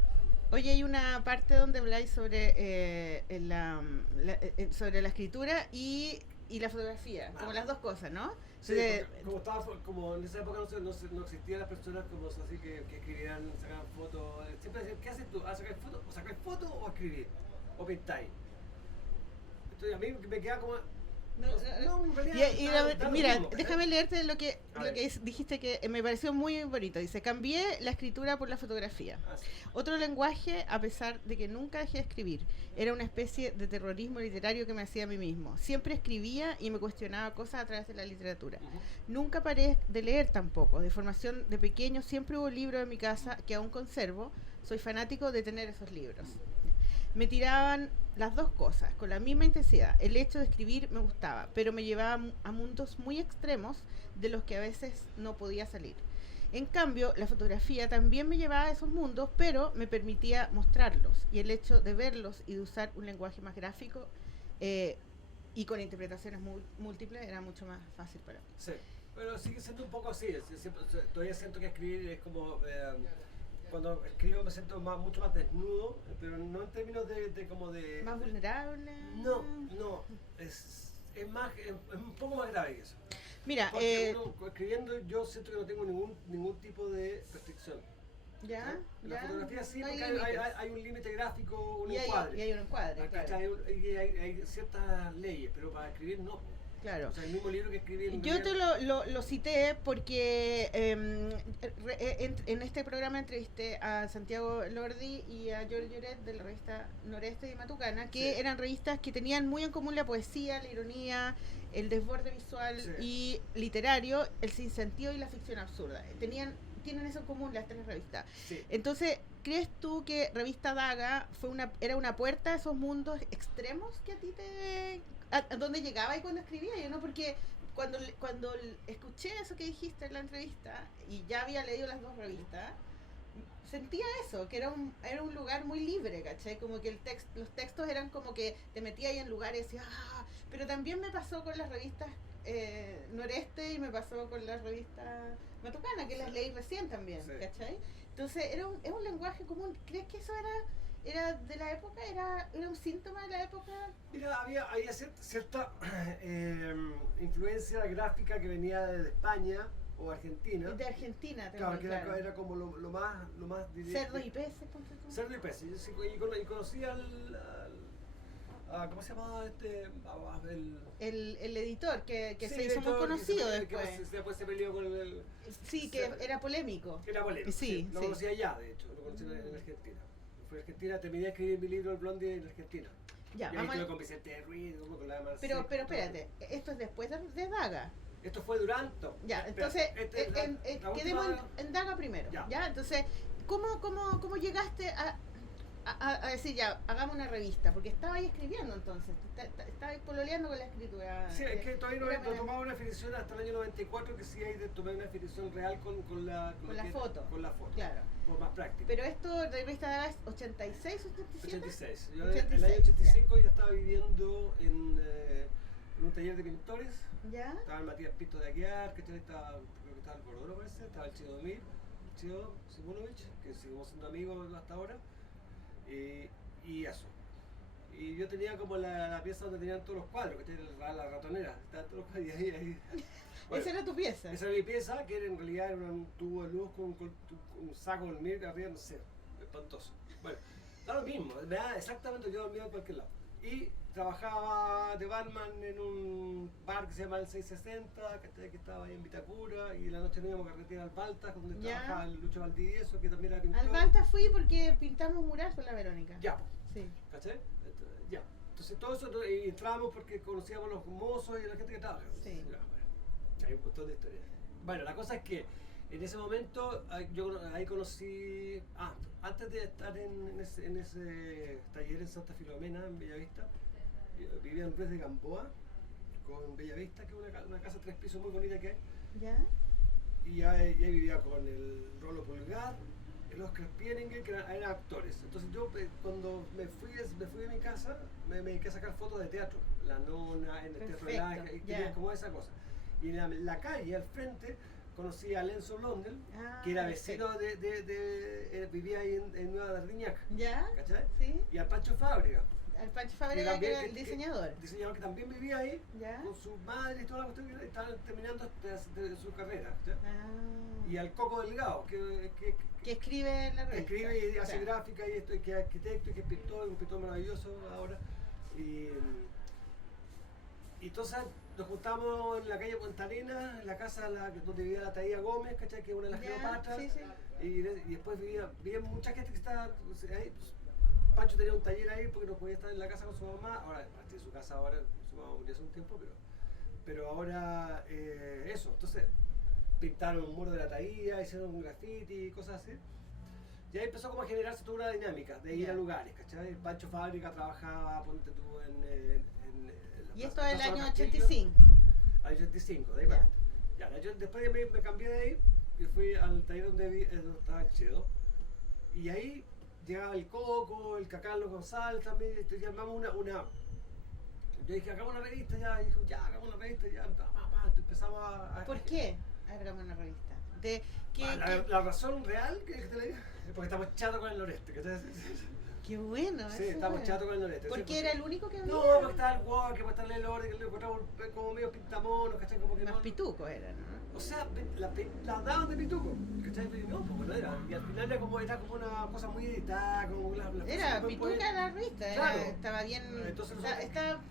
Oye, hay una parte donde habláis sobre sobre la escritura y la fotografía, como las dos cosas, ¿no? Sí, como en esa época no existían las personas como así que escribían, sacaban fotos. Siempre decían, ¿qué haces tú? ¿Sacáis fotos? ¿O sacáis fotos o escribir? ¿O pintáis? Entonces a mí me queda como... en realidad, mira, déjame leerte lo que dijiste que me pareció muy bonito. Dice, cambié la escritura por la fotografía. Sí. Otro lenguaje, a pesar de que nunca dejé de escribir. Era una especie de terrorismo literario que me hacía a mí mismo. Siempre escribía y me cuestionaba cosas a través de la literatura. Nunca paré de leer tampoco. De formación de pequeño siempre hubo libros en mi casa que aún conservo. Soy fanático de tener esos libros. Me tiraban las dos cosas con la misma intensidad. El hecho de escribir me gustaba, pero me llevaba a mundos muy extremos de los que a veces no podía salir. En cambio, la fotografía también me llevaba a esos mundos, pero me permitía mostrarlos. Y el hecho de verlos y de usar un lenguaje más gráfico y con interpretaciones múltiples era mucho más fácil para mí. Sí, pero sigue siendo un poco así. Todavía siento que escribir es como... cuando escribo me siento mucho más desnudo, pero no en términos de como de... ¿Más vulnerable? No, es un poco más grave que eso. Mira, escribiendo yo siento que no tengo ningún tipo de restricción. ¿Ya? En la fotografía sí, no porque hay un límite gráfico, un encuadre. Y hay un encuadre, claro. Y hay ciertas leyes, pero para escribir no. Claro. O sea, el mismo libro que escribí... Yo te lo cité porque en este programa entrevisté a Santiago Lordi y a Joel Lloret de la revista Noreste y Matucana, que eran revistas que tenían muy en común la poesía, la ironía, el desborde visual y literario, el sinsentido y la ficción absurda. Tienen eso en común las tres revistas. Sí. Entonces, ¿crees tú que Revista Daga era una puerta a esos mundos extremos que a ti a dónde llegaba y cuando escribía yo, ¿no? Porque cuando escuché eso que dijiste en la entrevista y ya había leído las dos revistas, sentía eso, que era un lugar muy libre, ¿cachai? Como que los textos eran como que te metías ahí en lugares y pero también me pasó con las revistas Noreste y me pasó con las revistas Matucana, que las leí recién también, ¿cachai? Entonces es un lenguaje común. ¿Crees que eso era de la época? ¿Era un síntoma de la época? Mira, había cierta influencia gráfica que venía de España o Argentina. De Argentina también, claro, que era como lo más Cerdos y peces, Cerdos y peces. Y conocí ¿cómo se llamaba el editor que se hizo muy conocido después. Después se peleó con el... Sí, que era polémico. Era polémico, sí. Lo conocí allá, de hecho, lo conocí en Argentina. Fue en Argentina, terminé de escribir mi libro El Blondie en Argentina. Ya, y ahí estuve con Vicente Ruiz, con la Marcela. Pero espérate, esto es después de Daga. Esto fue durante. Ya, entonces, quedemos en Daga primero. Ya, entonces, ¿cómo llegaste a decir ya, hagamos una revista? Porque estaba ahí escribiendo entonces, estaba ahí pololeando con la escritura. Sí, es que todavía no tomaba una definición hasta el año 94, que sí hay de tomar una definición real con la foto. Con la foto. Claro. Por más práctico. Pero esto, la revista Daga es 86, 87. 86. Yo en el año 85 ya estaba viviendo en un taller de pintores. ¿Ya? Estaba el Matías Pinto de Aguiar, creo que estaba el Cordero, parece, estaba el Chido Simonovich, que seguimos siendo amigos hasta ahora. Y eso. Y yo tenía como la pieza donde tenían todos los cuadros, que la ratonera, estaban todos los cuadros y ahí. Bueno, ¿esa era tu pieza? Esa era mi pieza, que en realidad era un tubo de luz con un saco de dormir arriba, no sé, espantoso. Bueno, da lo mismo, me da exactamente, yo dormía en cualquier lado. Y trabajaba de barman en un bar que se llama el 660, que estaba ahí en Vitacura, y en la noche nos íbamos a carretera al Balta, donde trabajaba el Lucho Valdivieso, que también era pintor. Al Balta fui porque pintamos mural con la Verónica. Ya, pues. Sí. ¿Cachai? Ya. Entonces todo eso, y entrábamos porque conocíamos a los mozos y a la gente que trabaja. Sí. Ya, bueno, hay un montón de historias. Bueno, la cosa es que en ese momento yo ahí conocí, antes de estar en ese taller en Santa Filomena, en Bellavista, vivía en Ruiz de Gamboa, con Bellavista, que es una casa de 3 pisos muy bonita que hay. ¿Ya? Y ahí vivía con el Rolo Pulgar, el Oscar Pierengue, que eran actores. Entonces yo cuando me fui de mi casa, me dediqué a sacar fotos de teatro, La Nona, en el Teatro Laja, y tenía como esa cosa. Y en la calle, al frente, conocí a Lenzo Blondel, que era vecino vivía ahí en Nueva Dardiñac. ¿Ya? ¿Cachai? Sí. Y a Pancho Fábrega. Al Pancho Fábrega, que era el diseñador. Diseñador que también vivía ahí, ¿Ya? con su madre y toda la cuestión, que estaban terminando de su carrera. ¿cachai? Ah. Y al Coco Delgado, que escribe en la revista. escribe y hace gráfica, y que es arquitecto y que es un pintor maravilloso ahora. Y entonces nos juntamos en la calle Punta Arenas, en la casa donde vivía la Taía Gómez, ¿cachai? Que es una de las Cleopatras. Sí, sí. Y después vivía mucha gente que estaba ahí. Pancho tenía un taller ahí porque no podía estar en la casa con su mamá. Ahora, en su casa ahora, su mamá murió hace un tiempo, pero ahora eso. Entonces pintaron un muro de la Taía, hicieron un graffiti y cosas así. Y ahí empezó como a generarse toda una dinámica de ir a lugares, ¿cachai? Pancho Fábrica trabajaba, ponte tú, y esto es el año 85. Año 85, de ahí para ya, yo después me cambié de ahí y fui al taller donde estaba el Chedo. Y ahí llegaba el Coco, el Cacalo González también, y armamos una. Yo dije, hagamos una revista ya, y dijo, ya, hagamos una revista, ya, empezamos a. ¿Por qué hagamos una revista? La razón real que te la digo, porque estamos chatos con el noreste. Qué bueno, sí, estamos chatos con el noreste. ¿Por qué era el único que había? No, porque estaba el Walker, porque estaba el Lorde, que lo encontramos como medio pintamonos, ¿cachai? Como que más pitucos eran, ¿no? O sea, la daban de pituco, ¿cachai? No, pues no era. Y al final era como una cosa muy editada, como era pituca la revista, claro. Estaba bien. Entonces estaba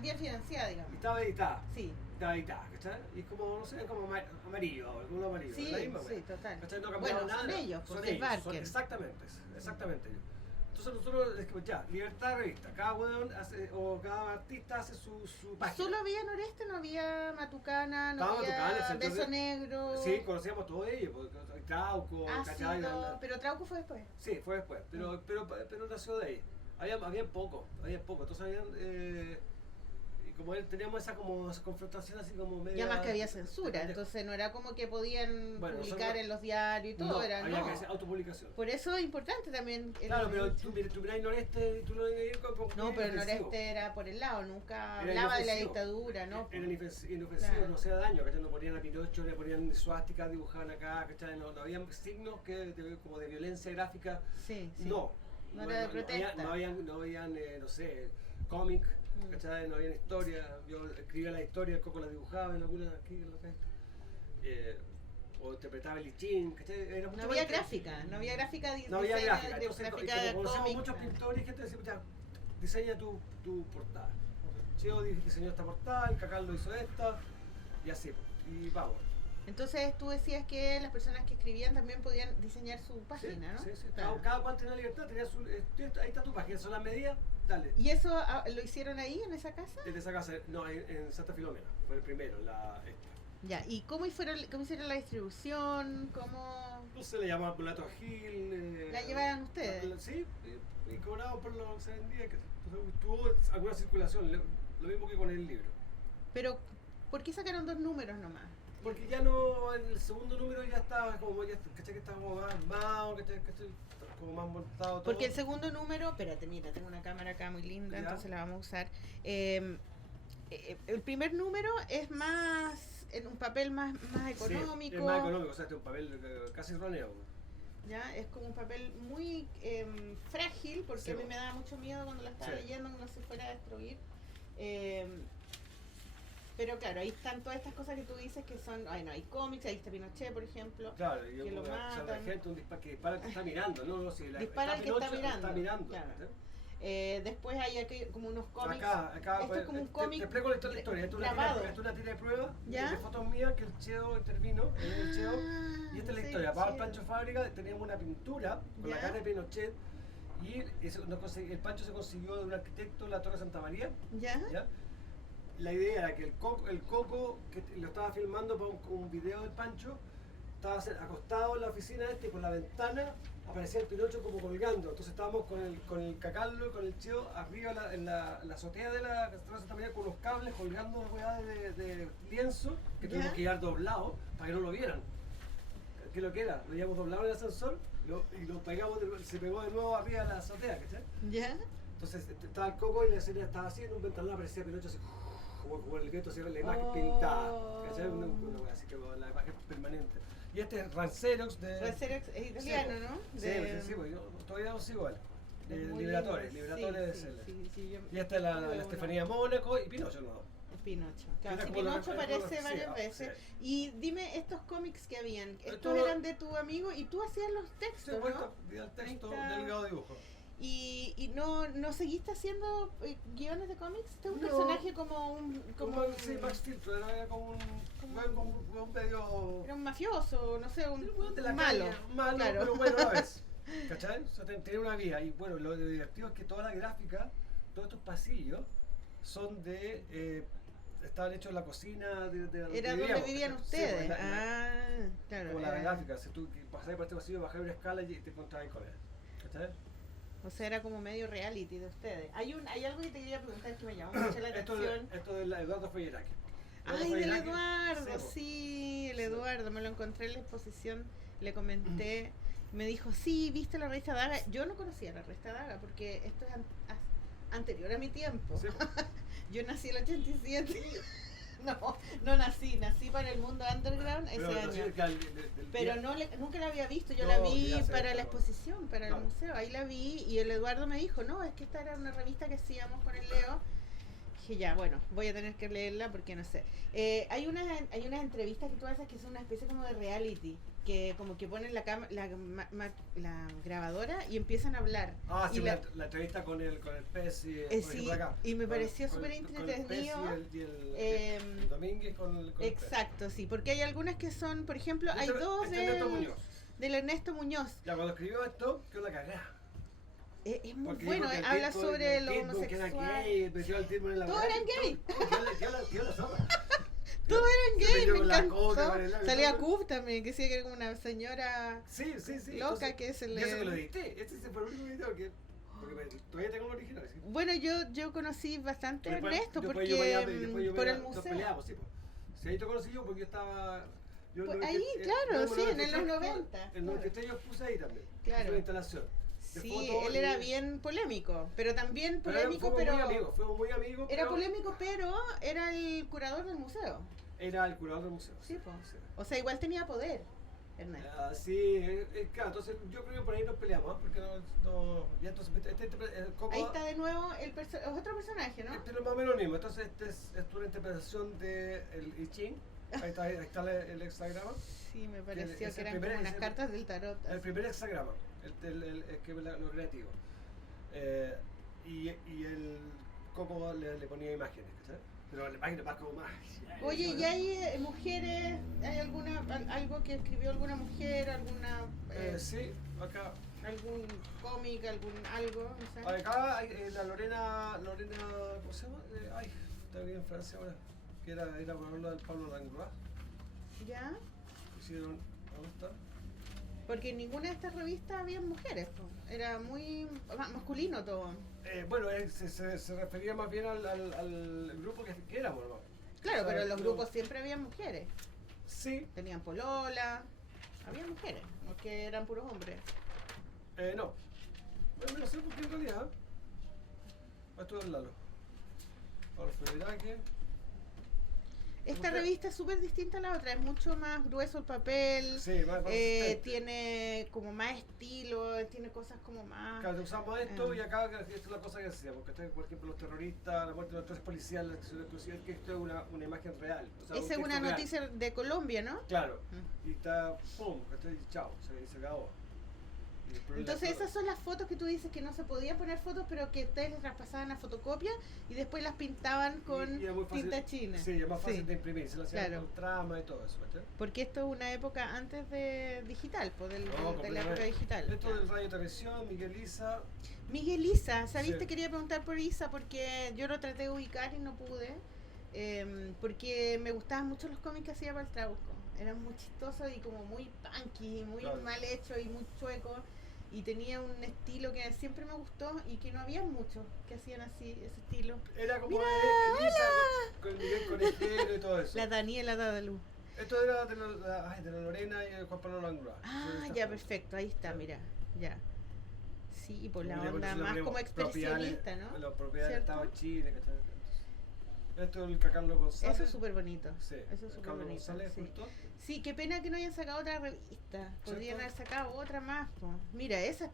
bien financiada, digamos. Estaba editada. Sí. Estaba editada, ¿cachai? Y es como, no sé, como amarillo ahora, como un amarillo. Sí, la misma, sí, total. ¿cachai? No cambiaron nada. Son ellos, son porque es Barker. Exactamente ellos. Entonces nosotros decimos, ya, libertad de revista. Cada weón hace, o cada artista hace su página. ¿Solo había Noreste? ¿No había Matucana? ¿No había Beso Negro? Sí, conocíamos todos ellos. Trauco, ¿cachai? Pero Trauco fue después. Sí, fue después. Pero nació de ahí. Había poco. Entonces habían. Y como teníamos esa confrontación así como media. Ya más que había censura, entonces no era como que podían publicar en los diarios y todo, había que hacer autopublicación. Por eso es importante también. Claro, pero tú mirás el Noreste y tú lo ves como. No, pero el Noreste era por el lado, nunca hablaba de la dictadura, ¿no? Era inofensivo, claro. No hacía daño, ¿cachai? No ponían a Pinocho, le ponían suásticas, dibujaban acá, ¿cachai? No habían signos como de violencia gráfica. Sí. No era de protesta. No habían no sé, cómic. ¿Cachai? No había historia, yo escribía la historia, el Coco la dibujaba en alguna aquí en la revista. O interpretaba el lichín, ¿cachai? No había gráfica, no había gráfica de gráfica. Entonces, gráfica como conocemos cómic, muchos pintores, gente decía, ya, diseña tu portada. Yo diseñó esta portada, el Cacán lo hizo esta, y así, y vamos. Entonces tú decías que las personas que escribían también podían diseñar su página, sí, ¿no? Sí. Claro. Cada cual tenía libertad, tenía ahí está tu página, son las medidas, dale. ¿Y eso lo hicieron ahí, en esa casa? En esa casa, no, en Santa Filomena, fue el primero, Ya, ¿y cómo hicieron la distribución? ¿Cómo...? No se le llamaba Pulato Gil. ¿La llevaban ustedes? Sí, y cobraban por lo que se vendía. Tuvo alguna circulación, lo mismo que con el libro. Pero, ¿por qué sacaron 2 números nomás? Porque ya no, en el segundo número ya estaba como, ¿cachai? Que estaba como más armado, ¿cachai? Como más montado todo. Porque el segundo número, espérate, mira, tengo una cámara acá muy linda, ¿ya? Entonces la vamos a usar. El primer número es más, en un papel más económico. Sí, es más económico, o sea, este es un papel casi roneo. ¿Ya? Es como un papel muy frágil, porque a mí me daba mucho miedo cuando la estaba leyendo que no se fuera a destruir. Pero claro, ahí están todas estas cosas que tú dices que son, no hay cómics, ahí está Pinochet, por ejemplo, claro, que lo matan. Gente, un disparo que dispara el que está mirando, no, si dispara el que está mirando. Claro. Después hay aquí como unos cómics. Acá esto es como un cómic te explico la historia. Esto es una tira de prueba de fotos mías que el Cheo intervino. El Cheo, y esta es la historia. Para el Pancho Fábrica teníamos una pintura con la cara de Pinochet. Y el Pancho se consiguió de un arquitecto la Torre Santa María. ¿Ya? La idea era que el Coco que lo estaba filmando para un video del Pancho, estaba acostado en la oficina con la ventana, aparecía el Pinocho como colgando. Entonces estábamos con el Cacallo y con el Cheo arriba en la azotea de la Torre Santa María con los cables colgando una hueá de lienzo que tuvimos que llevar doblado para que no lo vieran. ¿Qué es lo que era? Lo llevamos doblado en el ascensor y lo pegamos, se pegó de nuevo arriba de la azotea, ¿cachai? ¿Ya? Entonces estaba el Coco y la escena estaba así, en un ventanal aparecía Pinocho así, como el grito, así, la imagen pintada, ¿cachai? Una así que la imagen permanente. Y este es Rancerox de... Rancerox es italiano, ¿no? Sí, pues yo todavía no sigo él. Liberatores de Selle. Y esta es la Estefanía Mónaco y Pinocho, ¿no? Pinocho. Claro, sí, Pinocho aparece varias veces. Y dime, estos cómics que habían, estos eran de tu amigo y tú hacías los textos, ¿no? Sí, el texto delgado dibujo. ¿Y no seguiste haciendo guiones de cómics? ¿Este es un personaje como un... Sí, Max Filtro, era como un medio... Era un mafioso, no sé, un malo. Malo, claro. Pero bueno a la vez. ¿Cachai? O sea, tenía una vía. Y bueno, lo divertido es que toda la gráfica, todos estos pasillos, son de... estaban hechos en la cocina de era donde vivían ustedes. Sí, claro. Como la gráfica, si tú pasabas por este pasillo, bajabas una escala y te encontrabas con él. ¿Cachai? O sea, era como medio reality de ustedes. Hay algo que te quería preguntar que me llamó mucho la atención. Esto del Eduardo Foyeraki. Ay, del Eduardo, sí, el Eduardo. Me lo encontré en la exposición, le comenté. Me dijo, sí, ¿viste la revista Daga? Yo no conocía la revista Daga porque esto es anterior a mi tiempo. Sí. Yo nací en el 87. No nací para el mundo underground ese año. Pero nunca la había visto, yo la vi para la exposición, para el museo, ahí la vi y el Eduardo me dijo, no, es que esta era una revista que hacíamos con el Leo. Dije, ya, bueno, voy a tener que leerla porque no sé. Hay unas entrevistas que tú haces que son una especie como de reality, que como que ponen la grabadora y empiezan a hablar. Sí, la entrevista con el pez y sí, acá, y me pareció súper entretenido. Y el Domínguez con el exacto, sí, porque hay algunas que son, por ejemplo, hay dos del Ernesto Muñoz. Ya, cuando escribió esto, quedó la cagada. Es muy bueno, habla sobre lo homosexual. Todos eran gay. Todos eran gay, me encantó. Salía Cub también, que decía que era como una señora loca. Entonces, que se le... Yo sé que lo edité, este fue el único video que... Porque todavía tengo el original. ¿Sí? Bueno, yo conocí bastante a Ernesto porque por el museo. Peleamos, sí, pues. Si ahí te conocí yo porque yo estaba... ahí, claro, sí, en los 90. En los 93 yo puse ahí también. Claro. Fue la instalación. Sí, él era bien polémico, pero también polémico, fuimos muy amigos. Era polémico, pero era el curador del museo. Era el curador del museo. Sí, pues. O sea, igual tenía poder, Ernesto. Sí, claro, entonces yo creo que por ahí nos peleamos, porque ya entonces, ahí está de nuevo es otro personaje, ¿no? Pero más o menos lo mismo, entonces es una interpretación de el I Ching, ahí está el hexagrama. Sí, me pareció que eran como unas cartas del tarot. El primer hexagrama, el que lo creativo. Y el Coco le ponía imágenes, ¿cachai? Pero la página más como más. Oye, ¿y hay mujeres? ¿Hay algo que escribió alguna mujer? ¿Alguna? Sí, acá. ¿Algún cómic? ¿Algo? No sé. Acá hay la Lorena, ¿cómo se llama? Está bien en Francia ahora. Que era por hablar del Pablo Langlois. ¿Ya? Hicieron, ¿dónde está? Porque en ninguna de estas revistas había mujeres, era muy masculino todo. Bueno, se refería más bien al grupo que éramos, ¿no? Claro, pero en los grupos siempre había mujeres. Sí. Tenían polola, había mujeres, no que eran puros hombres. No. Bueno, no sé por qué en realidad. Esto es Lalo. Ahora Federaque. Esta revista es súper distinta a la otra, es mucho más grueso el papel, sí, más tiene como más estilo, tiene cosas como más... Claro, usamos esto y acá esta es la cosa que hacíamos, que por ejemplo los terroristas, la muerte de los tres policías, la acción exclusiva, que esto es una imagen real. O sea, esa es una noticia de Colombia, ¿no? Claro, y está, pum, chao, se acabó. Entonces esas son las fotos que tú dices que no se podían poner fotos, pero que ustedes les traspasaban a fotocopia y después las pintaban con tinta china. Sí, es más fácil de imprimir, se lo hacían con trama y todo eso. ¿verdad? Porque esto es una época antes de digital, pues de la época digital. Esto del Radio Televisión, Miguel Isa. Miguel Isa, ¿sabiste? Sí. Quería preguntar por Isa porque yo lo traté de ubicar y no pude. Porque me gustaban mucho los cómics que hacía para el Trauco. Eran muy chistosos y como muy punky, muy mal hecho y muy chueco. Y tenía un estilo que siempre me gustó y que no había muchos que hacían así, ese estilo. Era como Elisa con Miguel Conejero y todo eso. La Daniela Dadalú. Esto era de la Lorena y Juan Pablo Langlois. Ah, ya, perfecto, ahí está, mira, ya. Sí, por la onda más como expresionista, ¿no? Los propiedades del Estado de Chile, ¿cachai? Esto es el Carlos González. Eso es súper bonito. Sí, eso es súper bonito. González, sí. Sí, qué pena que no hayan sacado otra revista. Podrían haber sacado otra más. Po. Mira, esas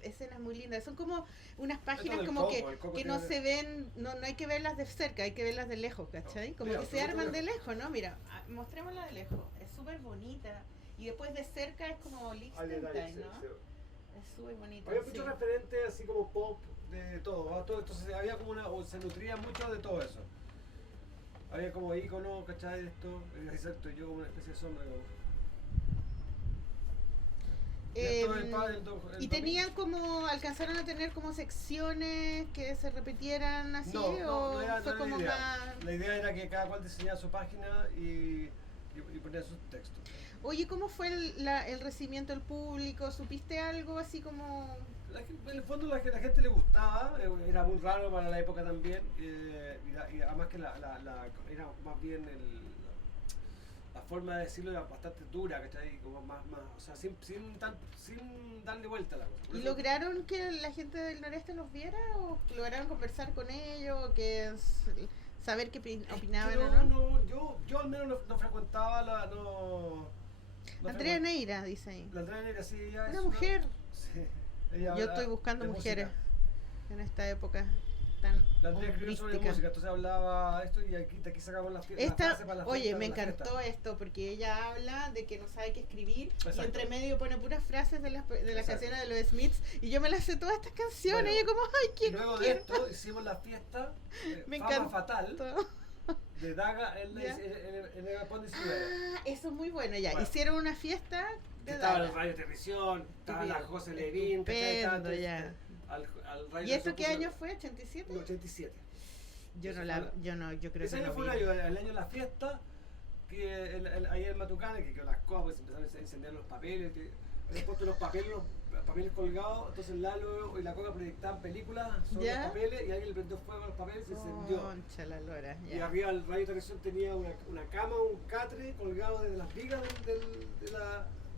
escenas muy lindas. Son como unas páginas como que no se ven, no hay que verlas de cerca, hay que verlas de lejos, ¿cachai? Como que se arman de lejos, ¿no? Mira, mostrémosla de lejos. Es súper bonita. Y después de cerca es como Liechtenstein, ¿no? Sí. Es súper bonito. Había muchos referentes así como pop de todo, ¿no? Entonces había como se nutría mucho de todo eso. Había como ícono, ¿cachai? Esto, exacto, yo como una especie de sombra. ¿Y tenían como, alcanzaron a tener como secciones que se repitieran así? No era como la idea. más... La idea era que cada cual diseñara su página y ponía sus textos. Oye, ¿cómo fue el recibimiento del público? ¿Supiste algo así como...? En el fondo la gente le gustaba, era muy raro para la época también, y además que era más bien la forma de decirlo era bastante dura, ¿cachai? Como más, o sea, sin darle vuelta a la cosa. ¿Y lograron que la gente del noreste los viera o lograron conversar con ellos, saber qué opinaban o no? Yo al menos no frecuentaba Andrea Neira, dice ahí. La Andrea Neira, sí, ella una mujer. Sí. Yo estoy buscando mujeres en esta época tan la Andrea escribió sobre música, entonces hablaba esto y aquí sacamos las frases para la Oye, me encantó esto porque ella habla de que no sabe qué escribir. Exacto. Y entre medio pone puras frases de las canciones de los Smiths y yo me las sé todas estas canciones. Bueno, y yo como, ay, quiero. Luego de esto hicimos la fiesta me Fama encantó. Fatal de Daga en el Pond de Ciudad. Ah, eso es muy bueno ya. Bueno. Hicieron una fiesta. Estaba el Radio Televisión, estaba la José Levín, ya. Al Radio. ¿Y esto qué año fue? ¿87? No, 87. Yo creo ese que año fue el año de la fiesta, que ahí en Matucana, que las cosas empezaron a encender los papeles, que habían puesto los papeles colgados, entonces Lalo y la Coca proyectaban películas sobre los papeles y alguien le prendió fuego a los papeles y se encendió. Concha la lora, y arriba el Radio Televisión tenía una cama, un catre colgado desde las vigas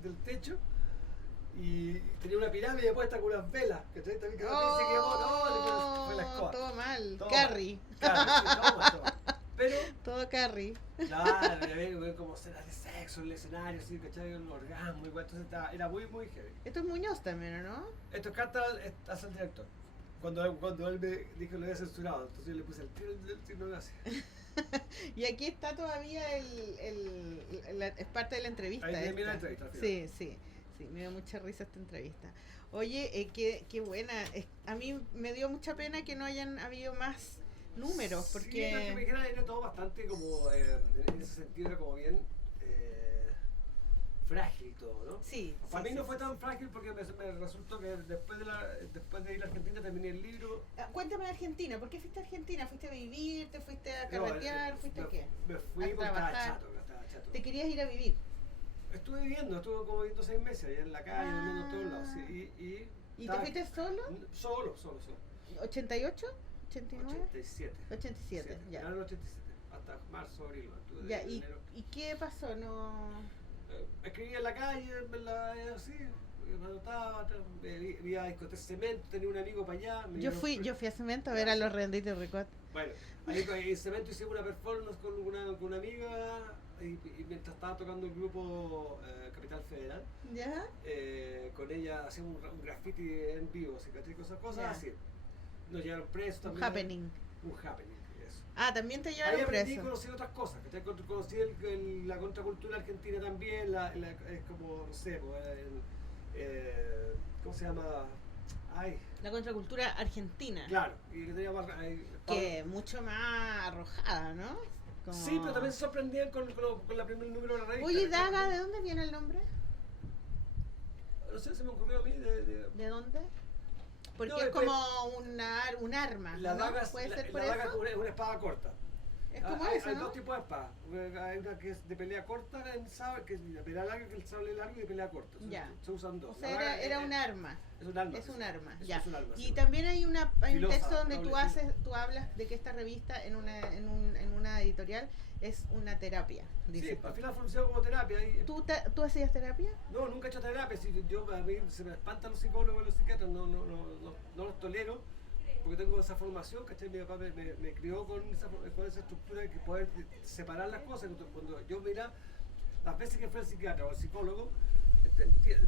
del techo y tenía una pirámide puesta con unas velas que también se quemó, fue la escoba. Todo mal, Carrie. Pero todo Carrie. Claro, había como escenas de sexo en el escenario, así, ¿cachai? Un orgasmo, igual, entonces era muy, muy heavy. Esto es Muñoz también, ¿no? Esto es carta hacia el director. Cuando él me dijo que lo había censurado, entonces yo le puse el tiro del signo de Asia. Y aquí está todavía es parte de la entrevista. Ahí termina la entrevista. Sí, me dio mucha risa esta entrevista. Oye, qué buena. A mí me dio mucha pena que no hayan habido más números, porque... Sí, porque era todo bastante como, en ese sentido era como bien frágil todo, ¿no? Sí. Para mí no fue tan frágil porque me resultó que después de ir a Argentina terminé el libro. Cuéntame de Argentina, ¿por qué fuiste a Argentina? ¿Fuiste a vivir? ¿Te fuiste a carretear? ¿Fuiste a qué? Me fui porque estaba chato. ¿Te querías ir a vivir? Estuve como viviendo 6 meses allá en la calle, viviendo en todos lados. Sí, ¿Y te fuiste solo? Solo. ¿88? ¿89? 87, ya. Era el 87, hasta marzo, abril. Ya, ¿y qué pasó? Escribía en la calle, así, me anotaba, iba a discoteca Cemento, tenía un amigo para allá. Yo fui a Cemento a ver a los Renditos Ricot. Bueno, ahí en Cemento hicimos una performance con una amiga y mientras estaba tocando el grupo Capital Federal, ¿ya? Con ella hacíamos un graffiti en vivo, cosas así. Nos llevaron presos también. Un happening, eso. Ah, también te llevaron preso. Ahí conocí otras cosas, conocí la contracultura argentina también, es como, no sé, ¿cómo se llama? Ay, La contracultura argentina. claro, y que tenía más... Que mucho más arrojada, ¿no? Como... Sí, pero también se sorprendían con la primer número de la revista. Oye, Daga, ¿de dónde viene el nombre? No sé, se me ocurrió a mí ¿De dónde? Porque No, es como un arma, La ¿no? daga, ¿Puede ser por la daga eso? es una espada corta. Es como hay, eso, hay ¿no? dos tipos de espadas. Hay una que es de pelea corta, en sable, que es de pelea larga, que es el sable largo y de pelea corta. Ya. Se usan dos. O sea, era un arma. Es un arma. Es un arma, Es ya. un arma, Y sí. también hay un Filosa, texto donde doble tú hablas de que esta revista en una editorial es una terapia. Dices Sí, tú. al final funciona como terapia. ¿Tú hacías terapia? No, nunca he hecho terapia. Si a mí se me espantan los psicólogos y los psiquiatras, no los tolero. Porque tengo esa formación, ¿cachai? Mi papá me crió con esa estructura de que poder separar las cosas. Cuando yo mira, las veces que fui al psiquiatra o al psicólogo,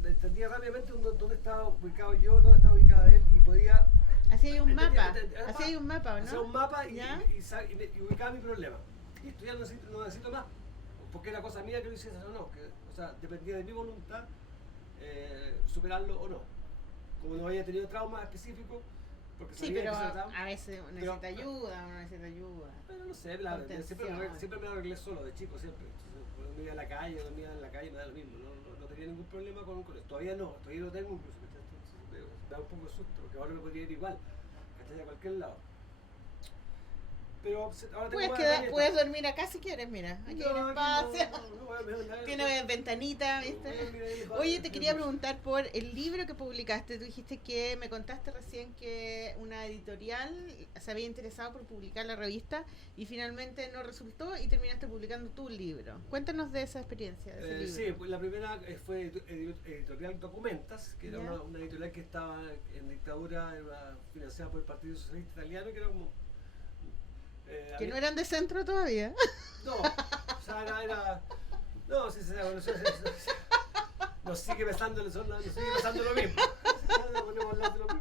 entendía rápidamente dónde estaba ubicado yo, dónde estaba ubicada él y podía... Así hay un mapa. Hacía Así hay un mapa, ¿no? Hacía un mapa y ubicaba mi problema. Y esto ya no necesito más, porque era cosa mía que lo hiciese o no. O sea, dependía de mi voluntad superarlo o no. Como no había tenido traumas específicos, porque Sí, sabía pero que se trataba. a veces necesita ayuda, uno necesita ayuda. Pero no sé, Contención. siempre me arreglé solo, de chico, siempre. Entonces, dormía en la calle, me da lo mismo. No tenía ningún problema con eso. Todavía lo tengo incluso. Entonces, me da un poco de susto, porque ahora me podría ir igual, ¿cachai? A cualquier lado. Pero ahora tengo más herramientas. Puedes dormir acá si quieres, mira. Aquí hay un espacio. Tiene ventanita, ¿viste? Oye, te quería preguntar por el libro que publicaste. Tú dijiste que me contaste recién que una editorial se había interesado por publicar la revista y finalmente no resultó y terminaste publicando tu libro. Cuéntanos de esa experiencia, de ese libro. Sí, pues la primera fue Editorial Documentas, que era una editorial que estaba en dictadura, era financiada por el Partido Socialista Italiano, que era como... que no eran de centro todavía. No, o sea, era no, sí, nos sigue besando lo mismo.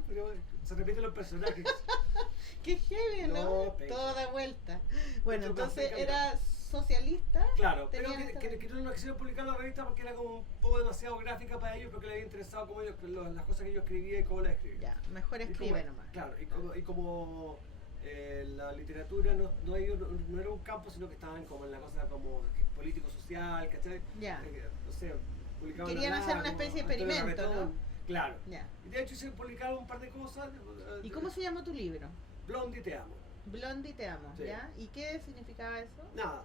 Pero se repiten los personajes. Qué heavy, ¿no? Todo da vuelta. Bueno, entonces era socialista. Claro, pero que no quisieron publicar la revista porque era como un poco demasiado gráfica para ellos, porque les había interesado cómo las cosas que yo escribía y cómo las escribía. Ya, mejor escribe nomás. Claro, y como la literatura no era un campo, sino que estaban como en la cosa como político-social, ¿cachai? Ya. No sé, publicaban... Querían hacer una especie de experimento, ¿no? Claro. Ya. Y de hecho publicaron un par de cosas. ¿Y cómo se llamó tu libro? Blondie te amo. Blondie te amo, Sí. ¿ya? ¿Y qué significaba eso? Nada.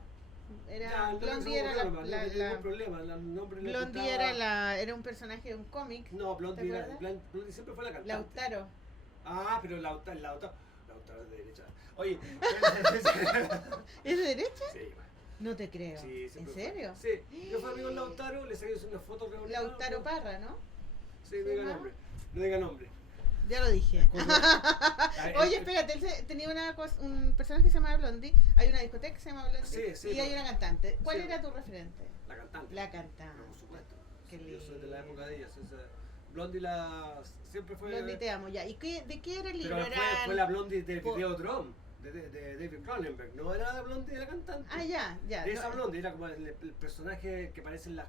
Blondie era ningún problema, el nombre Blondie era un personaje de un cómic. No, Blondie siempre fue la cantante. Lautaro. Ah, pero Lautaro es de derecha. Oye, ¿Es de derecha? sí, No te creo. sí, ¿En siempre serio? fue. Sí, yo fui amigo de Lautaro, le saqué una foto reunida. Lautaro Parra, ¿no? Sí, no diga nombre. No diga nombre. Ya lo dije. Oye, Oye, espérate, él tenía un personaje que se llama Blondie, hay una discoteca que se llama Blondie Sí, y hay una cantante. ¿Cuál sí. era tu referente? La cantante. La cantante. Por supuesto. Qué Yo soy de la lindo. época de ella. Blondie siempre fue... Blondie te amo, ya. ¿Y de qué era el libro? Pero fue la Blondie del Videodrome, de David Cronenberg. No era la Blondie de la cantante. Ah, ya. De esa no, Blondie era como el personaje que aparece en la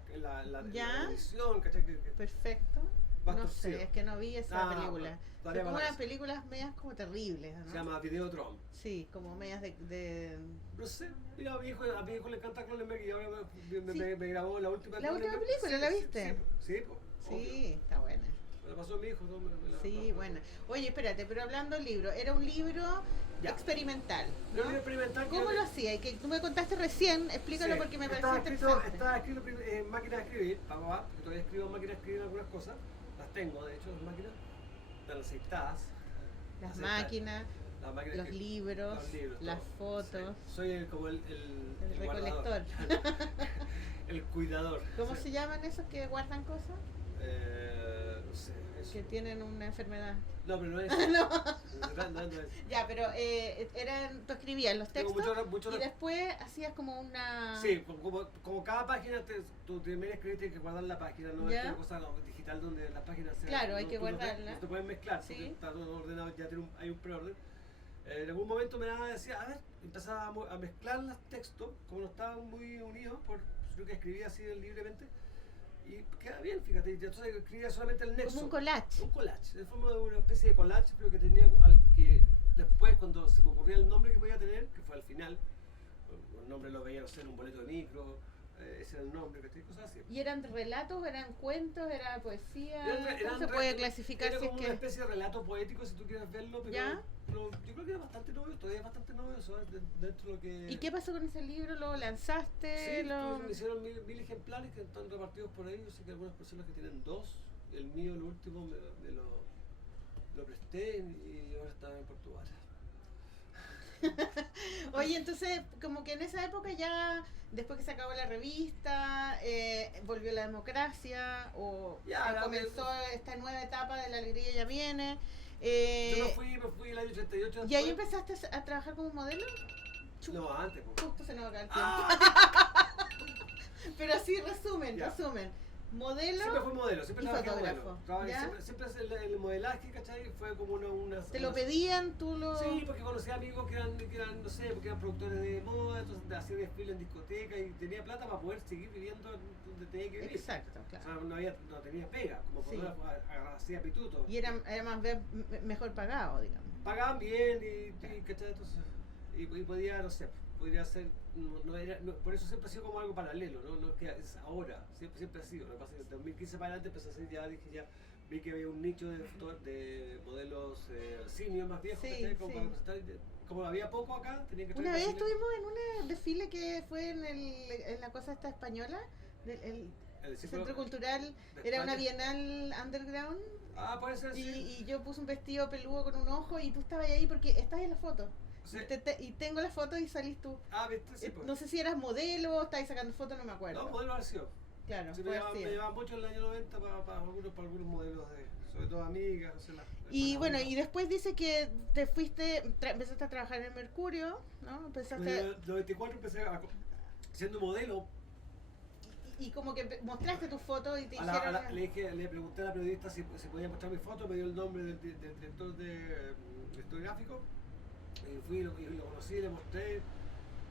Ya. edición, ¿cachai? Perfecto. Más No torcido. sé, es que no vi esa película. Bueno, Son como para unas películas medias como terribles, ¿no? Se llama Videodrome. Sí, como medias de... No sé, mira, a mi hijo le encanta Cronenberg y ahora me grabó la última. ¿La última Cronenberg. película la viste? Sí, pues. Sí, está buena. Me la pasó a mi hijo. Sí, buena. Oye, espérate, pero hablando del libro, era un libro experimental, Un ¿no? libro experimental. ¿Cómo lo hacía? Y que tú me contaste recién, explícalo porque me pareció interesante. Estaba escrito en máquina de escribir, porque todavía escribo en máquina de escribir algunas cosas. Las tengo, de hecho, las máquinas. Están aceitadas. Las máquinas, los libros, las fotos. Sí. Soy como el recolector. El cuidador. ¿Cómo sí. se llaman esos que guardan cosas? No sé. Eso. Que tienen una enfermedad. No, pero no es. No. No es. Ya, pero tú escribías los textos mucho y después hacías como una... Sí, como cada página, tú tienes que escribir, tienes que guardar la página, no es una cosa digital donde las páginas sean... Claro, hay que tú guardarla. No te puedes mezclar, Sí. porque está todo ordenado, ya hay un preorden. En algún momento me decía, a ver, empezaba a mezclar los textos, como no estaban muy unidos, yo que escribía así libremente, Y queda bien, fíjate, yo escribía solamente el nexo. Como un collage. Un collage, de forma de una especie de collage, pero que tenía que después cuando se me ocurría el nombre que podía tener, que fue al final, el nombre lo veía, no sé, en un boleto de micro, ese era el nombre, cosas así. ¿Y eran relatos, eran cuentos, era poesía? ¿Cómo se Eran puede clasificar? Era Si como es una que... especie de relato poético, si tú quieres verlo, pero yo creo que era bastante novedoso, todavía es bastante novedoso, dentro de lo que... ¿Y qué pasó con ese libro? ¿Lo lanzaste? Sí, me hicieron 1000 ejemplares que están repartidos por ahí. Yo sé que algunas personas que tienen 2, el mío, el último, me lo presté y ahora está en Portugal. Oye, entonces, como que en esa época ya, después que se acabó la revista, volvió la democracia, o comenzó esta nueva etapa de La Alegría Ya Viene. Yo me fui el año 88. ¿Y ahí empezaste a trabajar como modelo? No, antes. Justo se nos acaba el tiempo. Pero así, resumen. Modelo siempre fui modelo, siempre y trabajé fotógrafo. Siempre el modelaje, ¿cachai? Fue como una ¿Te lo pedían? ¿Tú lo...? Sí, porque conocí amigos que eran, no sé, porque eran productores de moda, entonces hacía desfile en discoteca y tenía plata para poder seguir viviendo donde tenía que vivir. Exacto, claro. O sea, no tenía pega, como fotógrafo hacía pituto. Y era más mejor pagado, digamos. Pagaban bien ¿cachai? Entonces, y podía, no sé, podría ser, por eso siempre ha sido como algo paralelo, no es que es ahora, siempre ha sido. Lo que pasa es que en 2015 para adelante empecé a hacer, vi que había un nicho de modelos senior más viejos, como para representar, como había poco acá, tenía que traer. Una vez estuvimos en un desfile que fue en la cosa esta española, el Centro Cultural, era una bienal underground. Puede ser, sí. Y yo puse un vestido peludo con un ojo y tú estabas ahí porque estás en la foto. Sí. Y tengo la foto y salís tú. ¿Viste? Sí, pues. No sé si eras modelo o estabas sacando fotos, no me acuerdo. No, modelo ha sido. Claro, sí, me llevaba mucho en el año 90 para algunos modelos, sobre todo amigas. No sé, y bueno, y después dice que te fuiste, empezaste a trabajar en el Mercurio, ¿no? En el 94 empecé siendo modelo. Y como que mostraste tu foto y te dijeron... Le pregunté a la periodista si podía mostrar mi foto, me dio el nombre del director de gráfico. Y lo conocí, le mostré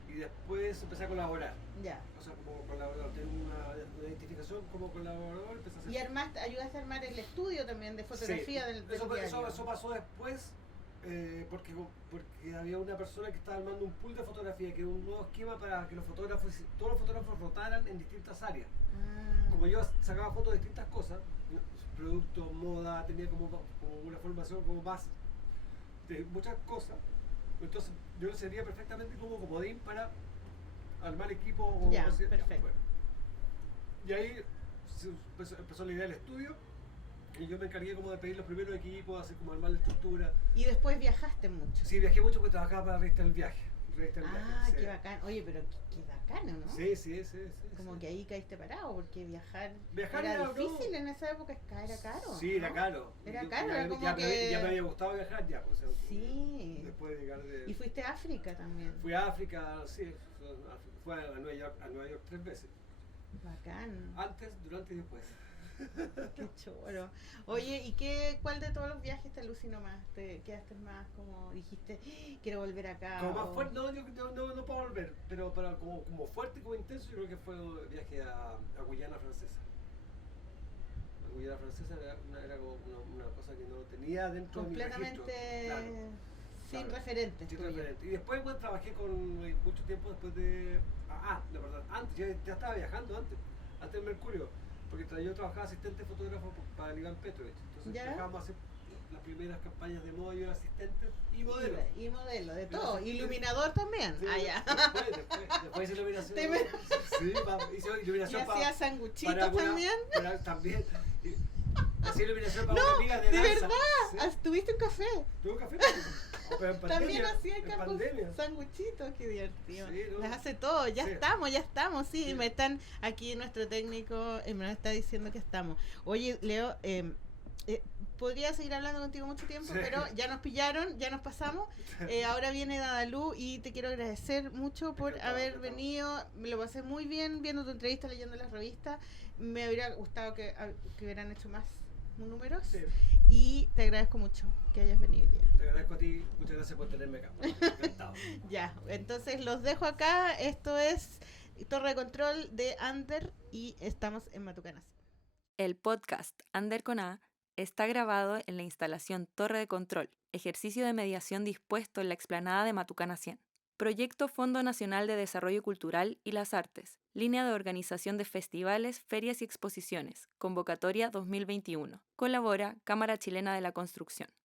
y después empecé a colaborar. Ya. O sea, como colaborador, tengo una identificación como colaborador. Empecé a hacer... Y ayudaste a armar el estudio también de fotografía del diario. Eso pasó después porque había una persona que estaba armando un pool de fotografía, que era un nuevo esquema para que todos los fotógrafos rotaran en distintas áreas. Como yo sacaba fotos de distintas cosas, productos, moda, tenía como una formación como más de muchas cosas. Entonces yo le servía perfectamente como comodín para armar equipo. Perfecto. Bueno. Y ahí empezó la idea del estudio y yo me encargué como de pedir los primeros equipos, así como armar la estructura. ¿Y después viajaste mucho? Sí, viajé mucho porque trabajaba para Revista El Viaje. Sí. Qué bacán. Oye, pero qué bacano, ¿no? Sí. Como que ahí caíste parado, porque viajar era difícil en esa época, era caro. Sí, era caro. Era caro, era como ya que... me había gustado viajar ya, pues. Sí. Después de llegar de... ¿Y fuiste a África también? Fui a África, sí. Fui a Nueva York 3 veces. Bacán. Antes, durante y después. Qué choro. Oye, ¿y cuál de todos los viajes te alucinó más? ¿Te quedaste más como dijiste, quiero volver acá? Como más fuerte, no puedo volver, pero como fuerte y como intenso, yo creo que fue el viaje a Guyana Francesa. La Guyana Francesa era como una cosa que no tenía dentro de mi registro. Completamente sin referentes. Sin referente. Y después trabajé mucho tiempo después de... la verdad, antes, ya estaba viajando antes del Mercurio. Porque yo trabajaba asistente fotógrafo para el Iván Petrovich. Entonces dejábamos hacer las primeras campañas de moda, yo era asistente y modelo. Y modelo, de todo. Iluminador también. Sí, después hice iluminación. Sí, hice iluminación para... ¿Y hacías sanguchitos también? También. Hacía iluminación para una amiga de danza. ¿De verdad? ¿Tuviste un café? Tuve un café. Pero en pandemia, también hacía el sanguchitos, qué divertido. Sí, las hace todo, ya estamos, sí. Me están aquí nuestro técnico me está diciendo que estamos. Oye, Leo, podría seguir hablando contigo mucho tiempo, pero ya nos pillaron, ya nos pasamos. Ahora viene Dadalú y te quiero agradecer mucho por haber venido. Me lo pasé muy bien viendo tu entrevista, leyendo las revistas. Me hubiera gustado que hubieran hecho más números. Sí. Y te agradezco mucho que hayas venido el día. Te agradezco a ti, muchas gracias por tenerme acá. Encantado. Ya, entonces los dejo acá. Esto es Torre de Control de Ander y estamos en Matucanas. El podcast Ander con A está grabado en la instalación Torre de Control, ejercicio de mediación dispuesto en la explanada de Matucana 100. Proyecto Fondo Nacional de Desarrollo Cultural y las Artes, línea de organización de festivales, ferias y exposiciones, convocatoria 2021. Colabora Cámara Chilena de la Construcción.